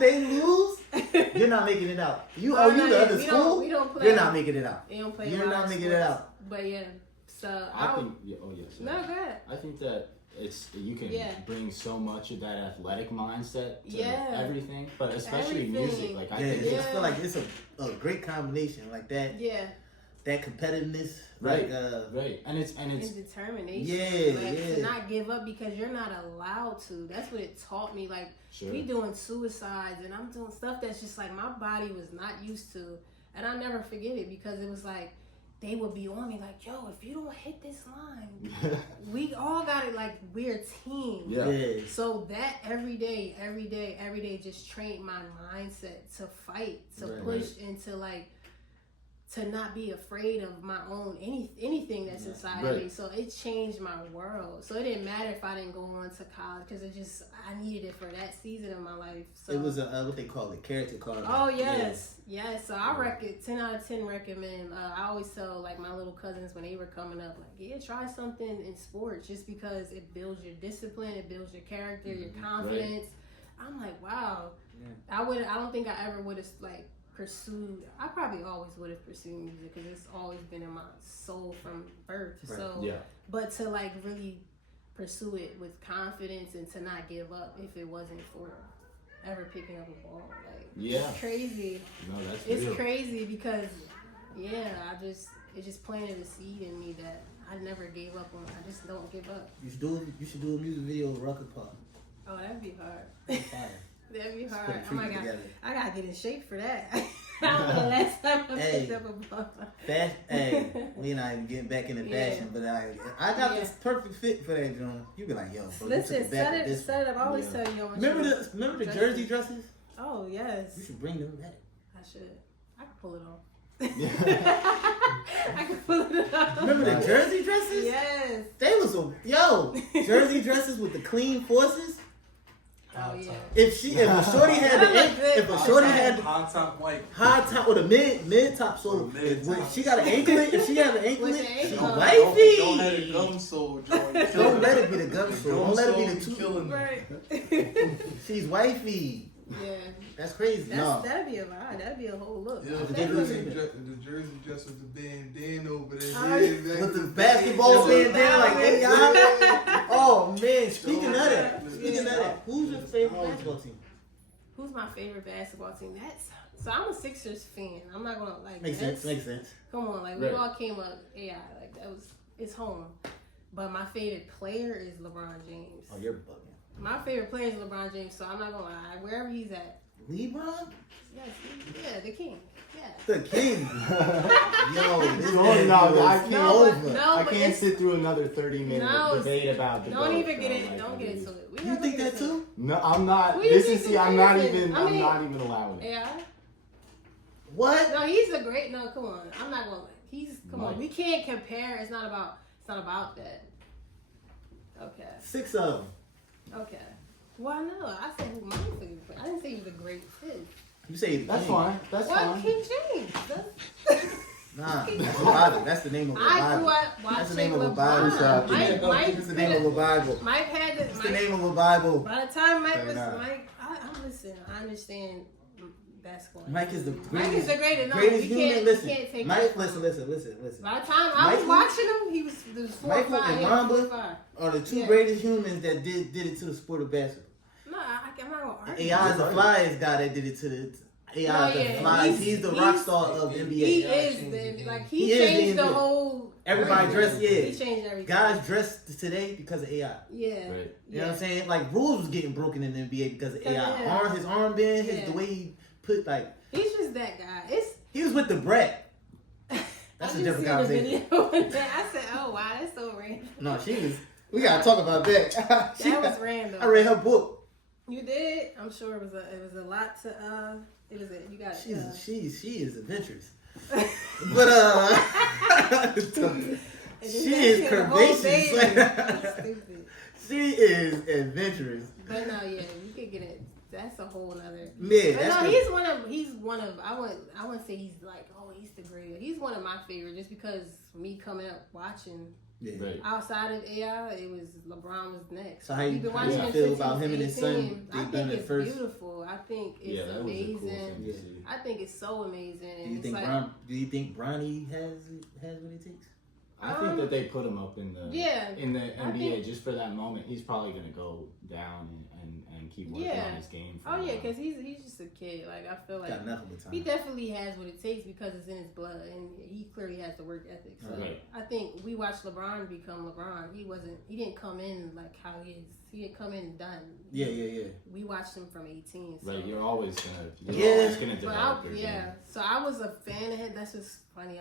They lose, you're not making it out. The other school, we don't play. You're not making it out. They don't play. You're not making it out. But yeah, so I think. No, go ahead. I think that you can bring so much of that athletic mindset to everything, but especially music. Like I feel like it's a great combination like that. Yeah. That competitiveness, right, and it's determination, to not give up, because you're not allowed to. That's what it taught me. Like we doing suicides, and I'm doing stuff that's just like my body was not used to, and I'll never forget it, because it was like they would be on me like, yo, if you don't hit this line, we all got it. Like we're a team. Yeah. So that every day, just trained my mindset to fight, to push, and to like. To not be afraid of my own anything that's inside of me. So it changed my world. So it didn't matter if I didn't go on to college, because I needed it for that season of my life. So it was a what they call it, character card. Oh yes. So I 10 out of 10 recommend. I always tell like my little cousins when they were coming up, like try something in sports, just because it builds your discipline, it builds your character, your confidence. I'm like, wow. I don't think I ever would have like pursued. I probably always would have pursued music, because it's always been in my soul from birth. So but to like really pursue it with confidence and to not give up if it wasn't for ever picking up a ball, like it's crazy. It's real. Crazy because it just planted a seed in me that I never gave up on. I just don't give up. You should do a music video with Rocket Pop. Oh, that'd be hard. That'd be hard. Oh my god, I gotta get in shape for that. I don't know the last time I picked up a ball. We're not even getting back into fashion, but I got this perfect fit for that, John. You be like, yo, bro, listen, set it up. I always tell you. Remember the jersey dresses? Oh yes. You should bring them back. I should. I can pull it off. I can pull it off. Remember the jersey dresses? Yes. They was jersey dresses with the clean forces. Oh yeah. If a shorty had the high top white, or the mid top, so when she got an anklet, if she had an anklet, she's wifey. Don't let it gum sole, Jordan. Don't let it be the gum sole. Don't let it be the two. Killing right. She's wifey. Yeah. That's crazy. That'd be a vibe. That'd be a whole look. Yeah, the jersey dress with the bandana over there. With the basketball bandana, like hey y'all. Oh man, speaking of that, who's your favorite basketball team? Who's my favorite basketball team? So I'm a Sixers fan. I'm not gonna like. Makes sense. Come on, like we all came up AI, like it's home. But my favorite player is LeBron James. Oh, you're bugging. My favorite player is LeBron James, so I'm not gonna lie. Wherever he's at. LeBron? Yes, the king. Yeah. The king. I can't sit through another 30-minute debate about the Don't even get it. Don't get into it. You think that too? No, I'm not. I'm not even allowing it. Yeah. What? No, he's a great. No, come on. I'm not gonna. Come on. We can't compare. It's not about that. Okay. 6 of them. Okay. Well, no, I said who my favorite player. I didn't say he was a great fit. You say that's fine. That's fine. King James. Nah, that's the Bible. That's the name of the Bible. I grew up watching That's the name of a Bible. That's the name of a Bible. Mike had the. That's the name of a Bible. By the time Mike was Mike, I listen. I understand that's going. Mike is the greatest. Mike is the greatest. No, greatest human. Listen, can't take Mike. Listen. By the time I was watching him, he was 4 Michael or 5. and Mamba are the two greatest humans that did it to the sport of basketball. No, I'm not gonna argue. AI is the flyest guy that did it to the. AI is the flyest. He's the rock star of NBA. He is he changed the whole. Everybody dressed, He changed everything. Guys dressed today because of AI. Yeah. Right. You know what I'm saying? Like rules was getting broken in the NBA because of AI. His armband, the way he put He's just that guy. He was with the brat. That's a different conversation. I said, "Oh wow, that's so random." No, she was. We gotta talk about that. That was random. I read her book. You did? I'm sure it was a lot to. It was you got. She is adventurous. But she is curvaceous. She is adventurous. But no, yeah, you could get it. That's a whole nother. Yeah, but no, he's one of. I wouldn't say he's like, oh, he's the greatest. He's one of my favorite just because me coming up watching. Yeah. Right. Outside of AI, it was LeBron was next. So how you feel about him and his son? I think it's beautiful. I think it's amazing. Cool I think it's so amazing. Do you think do you think Bronny has what it takes? I think that they put him up in the NBA think, just for that moment. He's probably gonna go down and keep working on his game. Oh yeah, because he's just a kid. Like I feel like he definitely has what it takes because it's in his blood, and he clearly has the work ethic. So I think we watched LeBron become LeBron. He didn't come in like how he is. He didn't come in done. Yeah. We watched him from 18. So. Right, you're always gonna develop your game. So I was a fan of it. That's just funny.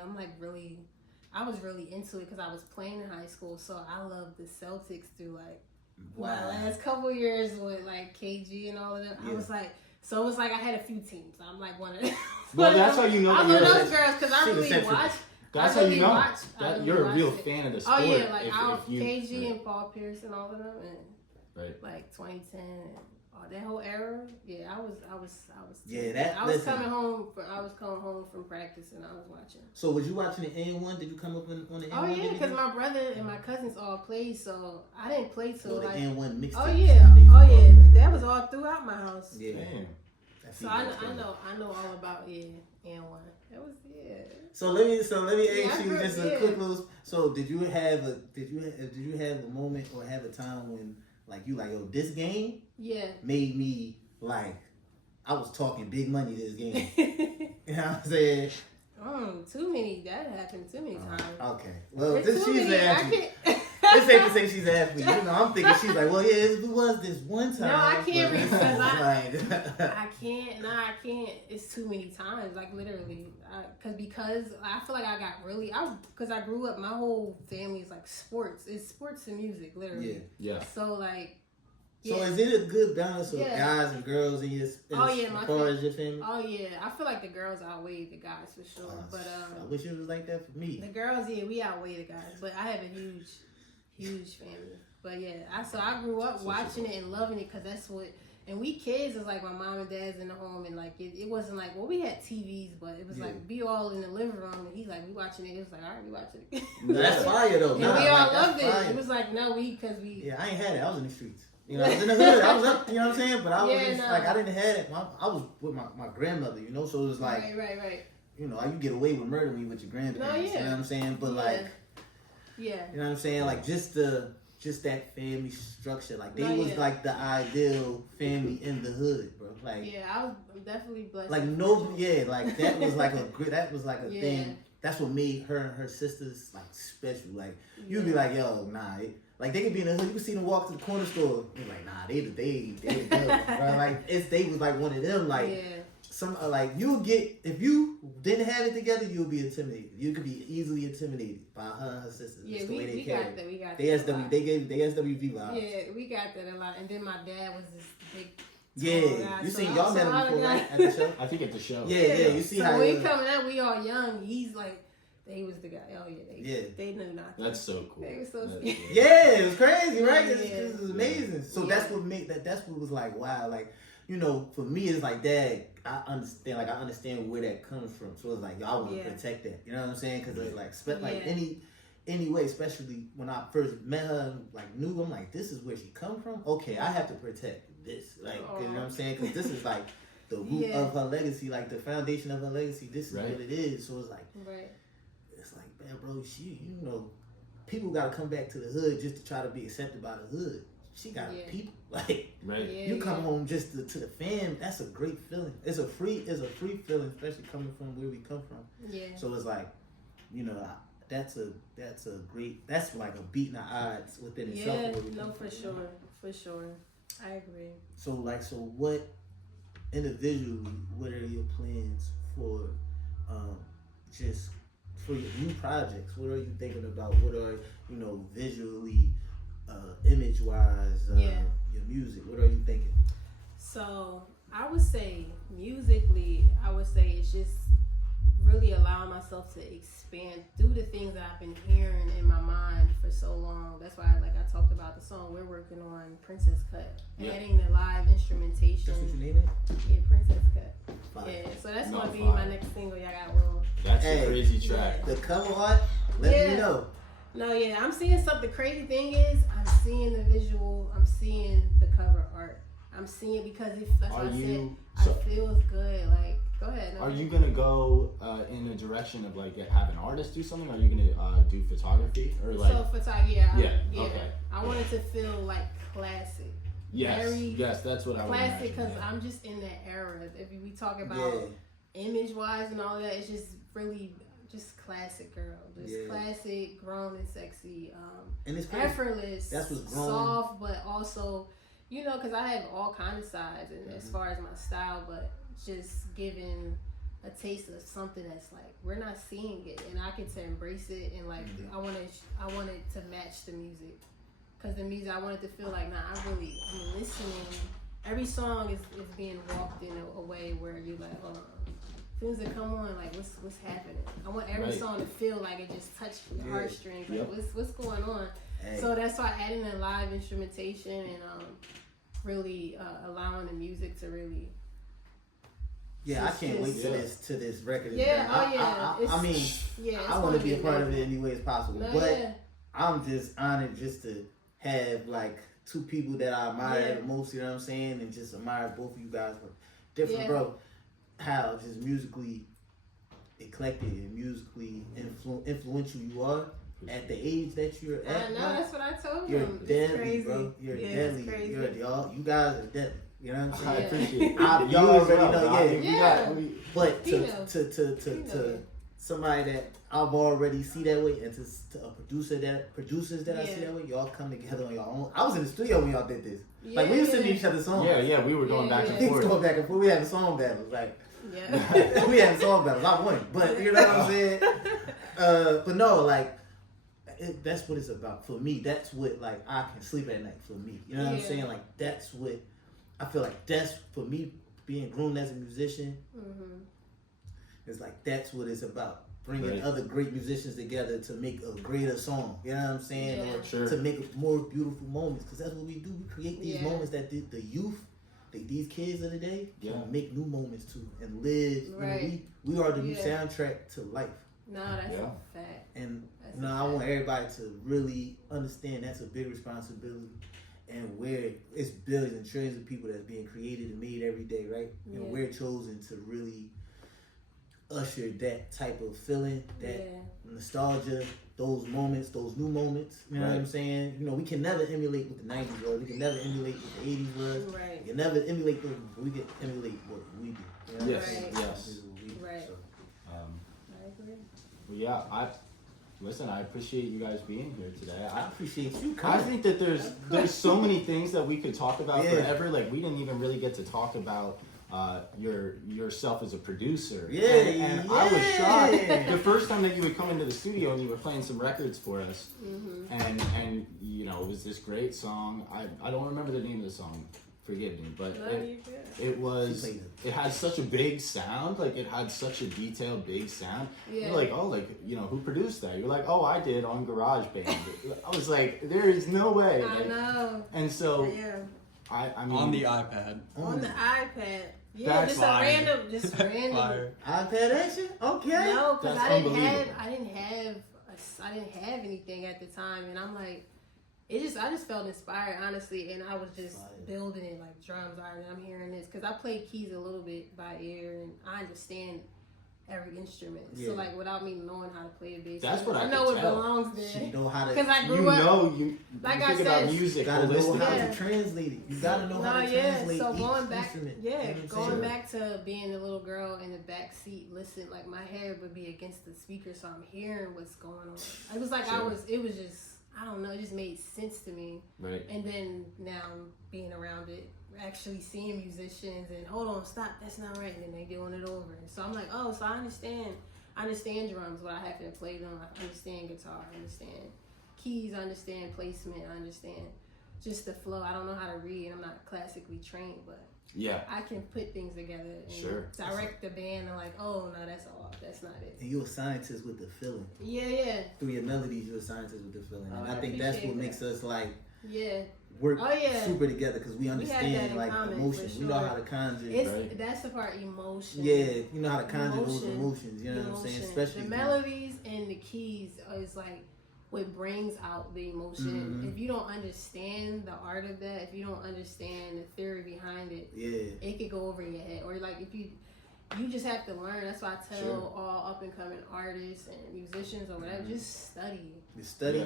I was really into it because I was playing in high school, so I love the Celtics through my last couple years with like KG and all of them. Yeah. I was like, so it was like I had a few teams. I'm like one of them. Well, that's how you know. I love those girls because I really watch. That's how you know that you're a real fan of the sport. Oh yeah, like KG and Paul Pierce and all of them, and like 2010. That whole era, I was. Yeah, I was coming home from practice and I was watching. So was you watching the N1? Did you come up on the N1? Oh yeah, because my brother and my cousins all played, so I didn't play till the N1 mixtape. Oh yeah, that was all throughout my house. Yeah. Damn. So I know all about N1. That was So let me ask you just a quick little. So did you have a moment or have a time when yo, this game made me I was talking big money this game. You know what I'm saying? Too many. That happened too many times. Okay. Well, she's an athlete. It's safe to say she's an athlete. You know, I'm thinking she's like, well, yeah, it was this one time. No, I can't because I can't. No, I can't. It's too many times. Like literally, because I feel like I got really. Because I grew up. My whole family is like sports. It's sports and music, literally. Yeah. So like. So is it a good balance of guys and girls in your as far as your family? Oh yeah, I feel like the girls outweigh the guys for sure. But I wish it was like that for me. The girls, we outweigh the guys. But I have a huge family. But I grew up watching it and loving it because that's what. And we kids is like my mom and dad's in the home and like it wasn't like we had TVs, but it was like be all in the living room and he's like we watching it. It was like all right, we watching it. That's fire though. And we all loved it. It was like because we. Yeah, I ain't had it. I was in the streets. You know, I was in the hood. I was up. You know what I'm saying? But I was I didn't have it. I was with my grandmother. You know, so it was like right. You know, you get away with murdering with your grandparents. You know what I'm saying? But you know what I'm saying? Like just that family structure. Like they was like the ideal family in the hood, bro. Like I was definitely blessed. Like like that was like a thing. That's what made her and her sisters like special. Like you'd be like, yo, nah. Like they could be in the hood, you could see them walk to the corner store. You're like, nah, they good, bro. Like they was like one of them. Like some you'll get if you didn't have it together, you'll be intimidated. You could be easily intimidated by her and her sisters. Yeah, the way they got that. We got that. They gave the SWV vibes. Yeah, we got that a lot. And then my dad was this big. Yeah, you seen y'all met him before, right? At the show. I think at the show. Yeah. You see how when we coming up, we all young. He's like. He was the guy. Oh they knew not. That's so cool. They were so scared. Yeah, it was crazy, right? It was amazing. So that's what made that. That's what was like wow. Like you know, for me, it's like Dad. I understand. Like I understand where that comes from. So it's like y'all want to protect that. You know what I'm saying? Because it's like any way, especially when I first met her, and knew I'm like this is where she come from. Okay, I have to protect this. Like you know what I'm saying? Because this is like. the root of her legacy, like the foundation of her legacy. This is what it is. So it's like, it's like, man, bro, you know, people got to come back to the hood just to try to be accepted by the hood. She got people like you come home just to the fam. That's a great feeling. It's a free feeling, especially coming from where we come from. Yeah. So it's like, you know, that's like a beat in the odds within itself. Yeah, no, for sure. I agree. So what individually, what are your plans for just for your new projects? What are you thinking about? What are, you know, visually, image wise, your music? What are you thinking? So I would say musically, it's just really allowing myself to expand through the things that I've been hearing in my mind for so long. That's why I talked about the song we're working on, Princess Cut, adding the live instrumentation. That's what you name it? Yeah, Princess Cut. Fire. Yeah, so that's gonna be my next single. Y'all got roll. That's a crazy track. The cover art, let me know. No, I'm seeing something. The crazy thing is, I'm seeing the visual. I'm seeing the cover art. I'm seeing because it feels good. Like, go ahead. Are you gonna go in a direction of like have an artist do something? Or are you gonna do photography or like? So photography, yeah. Okay. I want it to feel like classic. Yes, that's what I want. Classic, because I'm just in that era. If we talk about image wise and all that, it's just really just classic girl, just classic, grown and sexy, and it's effortless. That's what's growing. Soft, but also, you know, because I have all kinds of sides as far as my style, but just giving a taste of something that's like we're not seeing it, and I get to embrace it, and like I want it to match the music, because the music I want it to feel like I'm listening. Every song is being walked in a way where you're like, hold on. Things that come on, like what's happening. I want every song to feel like it just touched your heartstrings. Like what's going on? Hey. So that's why adding the live instrumentation and really allowing the music to really. Yeah, I can't wait to this record. I mean, I want to be a part of it any way as possible. I'm just honored just to have like two people that I admire the most. You know what I'm saying? And just admire both of you guys for different, bro. How just musically eclectic and musically influential you are at the age that you're at. I know, that's what I told you're him. Deadly, bro. You're deadly. You guys are deadly. You know what I'm saying? I appreciate it. Y'all already know, But to somebody that I've already see that way, and to a producers that I see that way, y'all come together on your own. I was in the studio when y'all did this. Like we were sending each other songs. Yeah, we were going back and forth. Going back and forth. We had song battles. Like we had song battles. I won, but you know what I'm saying. But no, like that's what it's about for me. That's what like I can sleep at night for me. You know what I'm saying? Like that's what I feel like. That's for me being groomed as a musician. Mm-hmm. It's like that's what it's about. Bringing other great musicians together to make a greater song. You know what I'm saying? Or to make more beautiful moments. Because that's what we do. We create these moments that the youth, these kids of the day, can make new moments too and live. Right. You know, we are the new soundtrack to life. No, that's a fact. And I want everybody to really understand that's a big responsibility. And where it's billions and trillions of people that's being created and made every day, right? And we're chosen to really usher that type of feeling, that nostalgia, those moments, those new moments. You know what I'm saying? You know, we can never emulate what the 90s was. We can never emulate what the 80s was. Right. You can never emulate them, but we can emulate what we do. You know yes. Right. So, I agree. Well, yeah, I appreciate you guys being here today. I appreciate you coming. I think that there's so many things that we could talk about forever. Like we didn't even really get to talk about yourself as a producer. And I was shocked the first time that you would come into the studio and you were playing some records for us. Mm-hmm. And you know, it was this great song. I don't remember the name of the song. Forgive me, but it had such a big sound. Like it had such a detailed, big sound. You're like, oh, like, you know, who produced that? You're like, oh, I did on GarageBand. I was like, there is no way. I know. And so, I mean, on the iPad. On the iPad. Yeah, that's just fire. just random. Fire. iPad action? Okay. No, because I didn't have anything at the time, and I'm like, I just felt inspired, honestly, and I was just building it like drums. I'm hearing this because I play keys a little bit by ear, and I understand every instrument. So like without me knowing how to play a bass, that's what I know can it tell. belongs there. You know how to. Because I grew up. You like think I said, about music. You gotta know how holistically. to translate it. You gotta know how to translate so each going back, instrument. You know what I'm going saying? back to being a little girl in the back seat, listen, like my head would be against the speaker, so I'm hearing what's going on. It was like it was just, I don't know, it just made sense to me. Right. And then now being around it, actually seeing musicians and hold on, stop, that's not right, and then they doing it over. And so I'm like, oh, so I understand drums, but I haven't played them. I understand guitar, I understand keys, I understand placement, I understand just the flow. I don't know how to read. I'm not classically trained, but I can put things together and direct the band and like, oh no, that's off. That's not it. And you're a scientist with the feeling. Yeah. Through your melodies, you're a scientist with the feeling. And I think that's what makes us like work super together because we understand like emotion. Sure. We know how to conjure. That's the part, emotion. Yeah, you know how to conjure those emotions. You know what I'm saying? Especially the melodies and the keys is like what brings out the emotion. If you don't understand the art of that, if you don't understand the theory behind it, it could go over your head. Or like if you just have to learn. That's why I tell all up and coming artists and musicians or whatever, just study. Just study.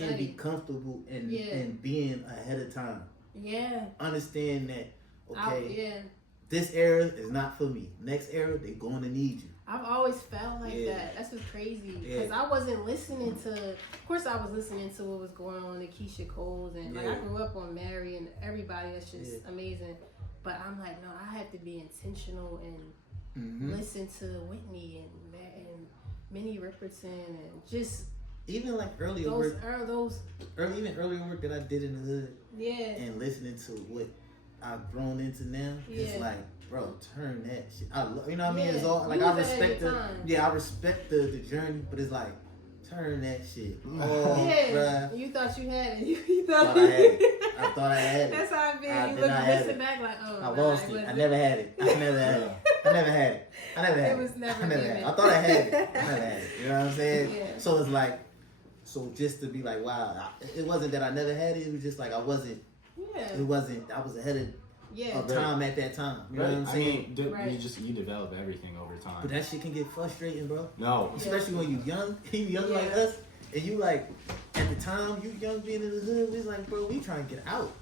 And be comfortable and being ahead of time. Yeah. Understand that this era is not for me. Next era, they're going to need you. I've always felt like that. That's what's crazy. Because I wasn't listening to, of course I was listening to what was going on in Keisha Cole's. And like I grew up on Mary and everybody that's just amazing. But I'm like, no, I have to be intentional and listen to Whitney and Minnie Riperton and just even like earlier work that I did in the hood. Yeah. And listening to what I've grown into now, it's like, bro, turn that shit. You know what I mean? It's all like I respect I respect the journey, but it's like turn that shit. Oh, bruh. You thought you had it. I thought I had it. That's how I feel. You look back like, oh, I lost it. I never had it. I never had it. It was never given. I thought I had it. I never had it. You know what I'm saying? Yeah. So it's like, just to be like, wow, it wasn't that I never had it. It was just like I wasn't. Yeah. It wasn't. I was ahead of time at that time. You know what I'm saying? I mean, you develop everything over time. But that shit can get frustrating, bro. No. Especially when you young like us, and you like, at the time, you young being in the hood, we was like, bro, we trying to get out.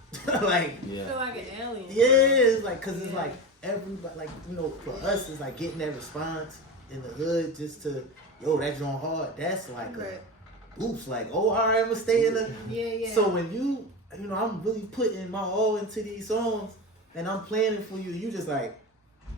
like, you feel like an alien. Yeah, it's like, cause it's like, everybody, like, you know, for us, it's like getting that response in the hood just to, yo, that joint hard, that's like oops, like, oh, all right, I'm gonna stay in the. Yeah. So when you know, I'm really putting my all into these songs, and I'm playing it for you, you just like,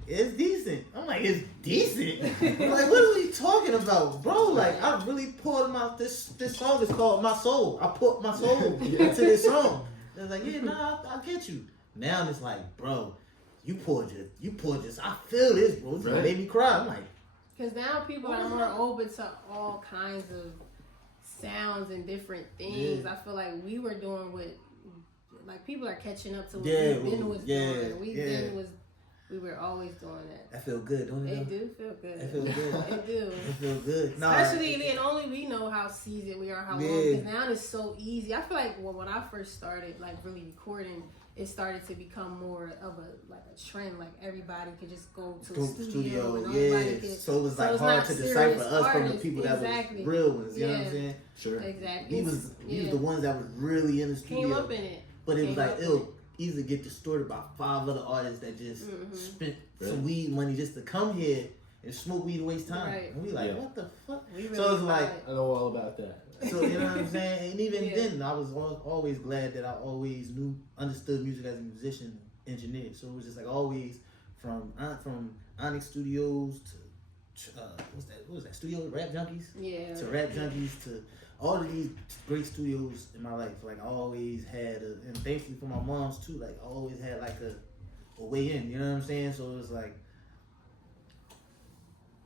it's decent. I'm like, it's decent? I'm like, what are we talking about, bro? Like, I really poured this song is called My Soul. I put my soul into this song. It's like, yeah, nah, I get you. Now it's like, bro, you poured just, I feel this, bro. It's gonna make me cry. I'm like, because now people are more open to all kinds of sounds and different things. I feel like we were doing what, like, people are catching up to what Ben was doing. We were always doing that. That feel good, don't it? It do feel good. It feel good. It do. It feel good. Especially, and only we know how seasoned we are, how long. Because now it's so easy. I feel like when I first started, like, really recording, it started to become more of a trend. Like, everybody could just go to a studio. And so it was like hard to decipher us from the people that was real ones. You know what I'm saying? Sure. Exactly. He was the ones that was really in the studio. Came up in it. But it was like, easily get distorted by 5 other artists that just spent some weed money just to come here and smoke weed and waste time. Right. And we like, what the fuck? Really so it's like, I know all about that. So you know what I'm saying? And even then, I was always glad that I always understood music as a musician, engineer. So it was just like always from Onyx Studios to what was that? Studio Rap Junkies? Yeah. To Rap Junkies to all of these great studios in my life. Like I always had and thankfully for my mom's too, like I always had like a way in, you know what I'm saying? So it was like,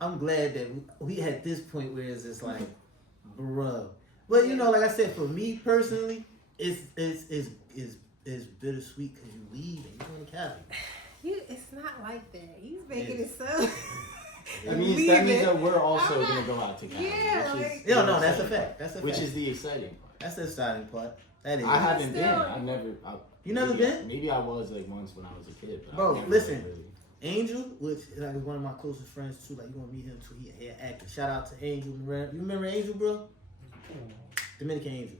I'm glad that we had this point where it's just like, bruh. But you know, like I said, for me personally, it's bittersweet because you leave and you're in Cali. It's not like that. He's making it so. That means that we're also going to go out together. Yeah, that's a fact. That's a fact. Which is the exciting part. That's the exciting part. That is. I haven't been. I've never. You never been? Maybe I was like once when I was a kid. But Bro, never listen. really. Angel, which like, is one of my closest friends too. Like you gonna meet him too. He acting. Shout out to Angel. You remember Angel, bro? Dominican Angel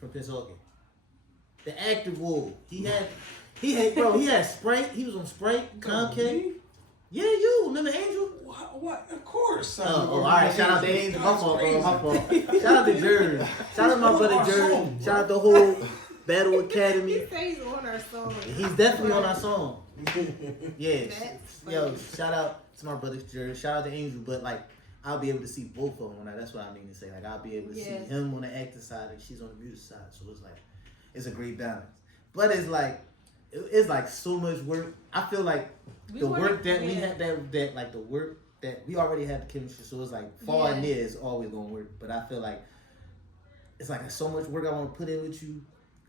from Pensacola. The actor boy. He had Sprite. He was on Sprite. Comcast. Yeah, you remember Angel? What? Of course. All right. Shout out to Angel. My fault, bro. My fault. Shout out to Jerry. Shout out to my brother Jerry. Shout out the whole Battle Academy. He says he's on our song. He's definitely on our song. Yeah. Yo, shout out to my brother Jerry. Shout out to Angel. But like, I'll be able to see both of them. That's what I mean to say. Like, I'll be able to see him on the acting side and she's on the music side. So it's like, it's a great balance. But it's like so much work. I feel like the work that we had, that like the work that we already had the chemistry. So it's like far and near is always gonna work. But I feel like it's like so much work I want to put in with you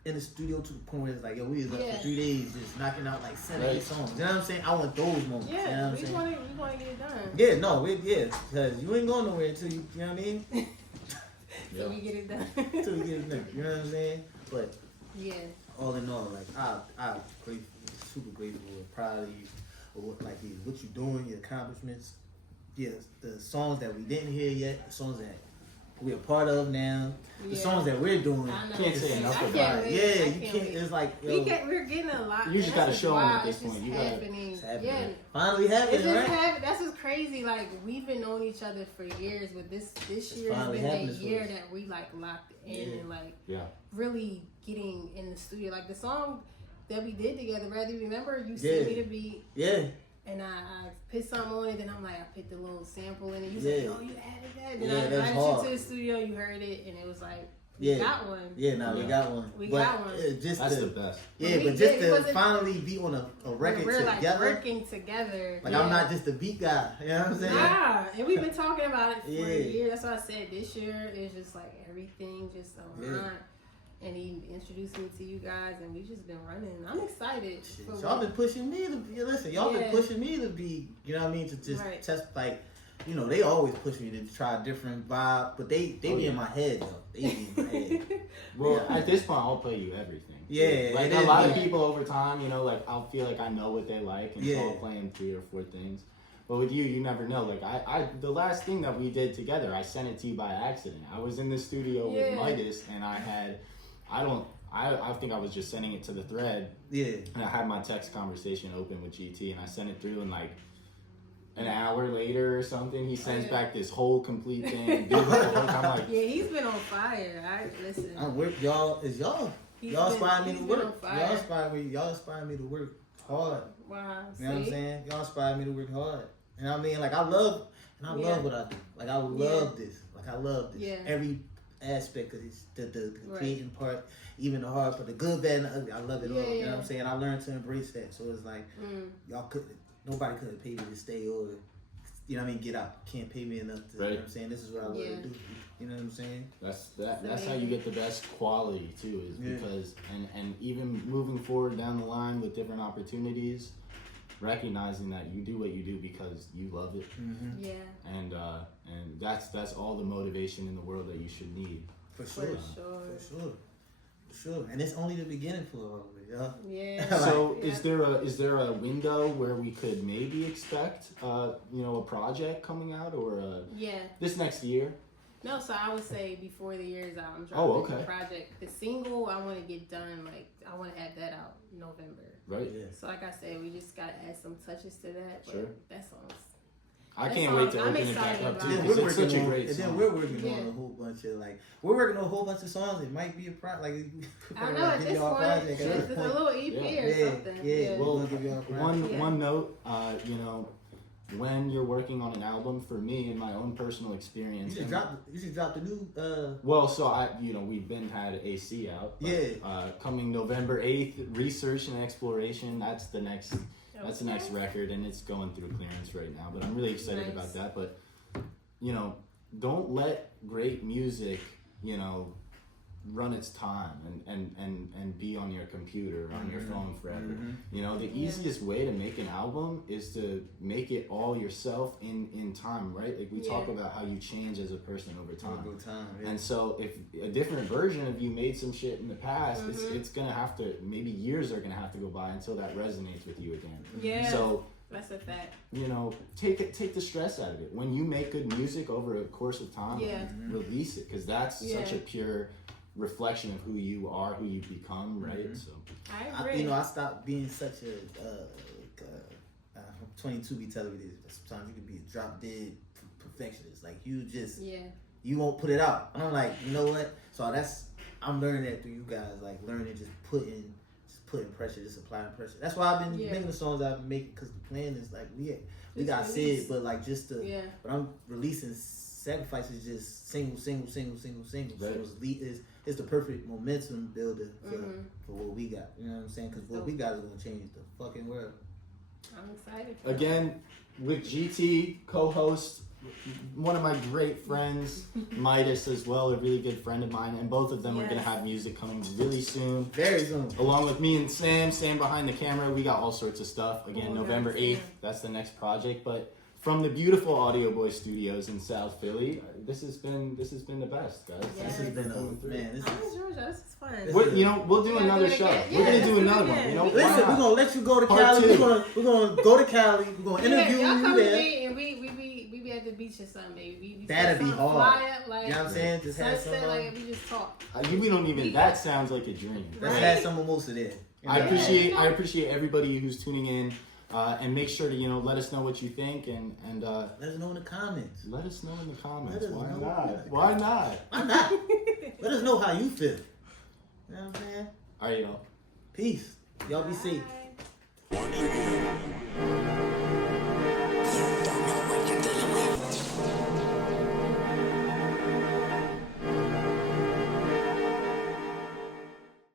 in the studio to the point where it's like, yo, we was up for 3 days just knocking out like 7-8 songs. You know what I'm saying? I want those moments. Yeah, you know what I'm we want to get it done. Yeah, no, because you ain't going nowhere until you know what I mean? So we get it done. Until we get it done. You know what I'm saying? But all in all, like I'm grateful, super grateful, and proud of you, for what you're doing, your accomplishments. Yeah, the songs that we didn't hear yet, the songs that we're a part of now, the songs that we're doing. Can't say enough about it. Yeah, you can't. It's like we're getting a lot. You just gotta show them at this point. point. It's happening. Yeah, finally happening, right? That's what's crazy. Like we've been knowing each other for years, but this year has been a year that we like locked in and like really getting in the studio. Like the song that we did together, Rather You Remember, you sent me the beat. Yeah. And I put something on it, then I'm like, I put the little sample in it. You said, oh, you added that. Then I invited you to the studio, you heard it, and it was like, we got one. Yeah, we got one. We got one. That's the best. Yeah, but just to finally be on a record we're together. Like working together. Like I'm not just a beat guy. You know what I'm saying? Nah, and we've been talking about it for a year. That's why I said this year is just like everything just aligned. And he introduced me to you guys, and we just been running. I'm excited. Y'all been pushing me to be. Listen, y'all been pushing me to be. You know what I mean? To just test, like, you know, they always push me to try a different vibe, but they be in my head though. They be in my head. Well, at this point, I'll play you everything. Yeah, like a lot of people over time, you know, like I'll feel like I know what they like, and so I'll play them 3 or 4 things. But with you never know. Like I the last thing that we did together, I sent it to you by accident. I was in the studio with Mytus, and I think I was just sending it to the thread. Yeah. And I had my text conversation open with GT, and I sent it through, and like an hour later or something, he sends back this whole complete thing. I'm like, he's been on fire. Listen. I'm with y'all. Y'all inspire me to work. Y'all inspire me to work hard. Wow. You know what I'm saying? Y'all inspire me to work hard. And I mean, like I love what I do. Like I love this. Like I love this. Yeah. Every aspect of this, the creating part, even the hard part, the good, bad, and the ugly. I love it all. You know what I'm saying? I learned to embrace that. So it's like nobody could have paid me to stay or, you know what I mean, get out. Can't pay me enough to, you know what I'm saying? This is what I love to do. You know what I'm saying? That's how you get the best quality too, is because and even moving forward down the line with different opportunities, recognizing that you do what you do because you love it. Mm-hmm. Yeah. And that's all the motivation in the world that you should need. For sure. And it's only the beginning for all of it, y'all. Yeah. So is there a window where we could maybe expect a project coming out or this next year? No, so I would say before the year is out, I'm dropping the project. The single I want to get done, like I want to have that out November. Right. Yeah. So like I said, we just gotta add some touches to that. But that song's. I can't wait to open it back up too. It's such a great song. And then we're working on a whole bunch of songs. It might be a project. Like I know at this point, it's a little EP or something. Yeah. Well, one note, when you're working on an album, for me, in my own personal experience, you should drop the new. Well, so we've had AC out. But, coming November 8th, Research and Exploration. That's the next record, and it's going through clearance right now. But I'm really excited about that. But don't let great music, run its time and be on your computer, on your phone forever. You know, the easiest way to make an album is to make it all yourself in time, right? Like we talk about how you change as a person over time. And so if a different version of you made some shit in the past, it's gonna have to, maybe years are gonna have to go by until that resonates with you again. So that's a fact. You know, take the stress out of it. When you make good music over a course of time, release it, because that's such a pure reflection of who you are, who you become, right? So I agree. You know, I stopped being such a 22 be telling me this. Sometimes you can be a drop dead perfectionist. Like you just you won't put it out. And I'm like, you know what? So I'm learning that through you guys. Like learning just putting pressure, just applying pressure. That's why I've been making the songs I've been making, because the plan is like we got said, but like just to but I'm releasing Sacrifice is just single. Right. So it's the perfect momentum builder for what we got. You know what I'm saying? Because what we got is gonna change the fucking world. I'm excited. Again, with GT, co-host, one of my great friends, Mytus as well, a really good friend of mine, and both of them are going to have music coming really soon. Very soon. Along with me and Sam behind the camera, we got all sorts of stuff. Again, November 8th, that's the next project. But from the beautiful Audeoboi Studios in South Philly, this has been the best, guys. This has been This is fun. You know, we'll do another show. We're gonna do another one. You know, listen, we're gonna let you go to Cali. We're gonna go to Cali. We're gonna interview you there. And we be at the beach or something, baby. That'd be hard. Fly up, like, you know what I'm saying? Just have sunset, some. like we just talk. We don't even. That sounds like a dream. Let's have some mimosa there. I appreciate everybody who's tuning in. And make sure to, you know, let us know what you think and let us know in the comments. Let us know in the comments. Why not? Let us know how you feel. You know what I'm saying? All right, y'all. Peace. Y'all be safe.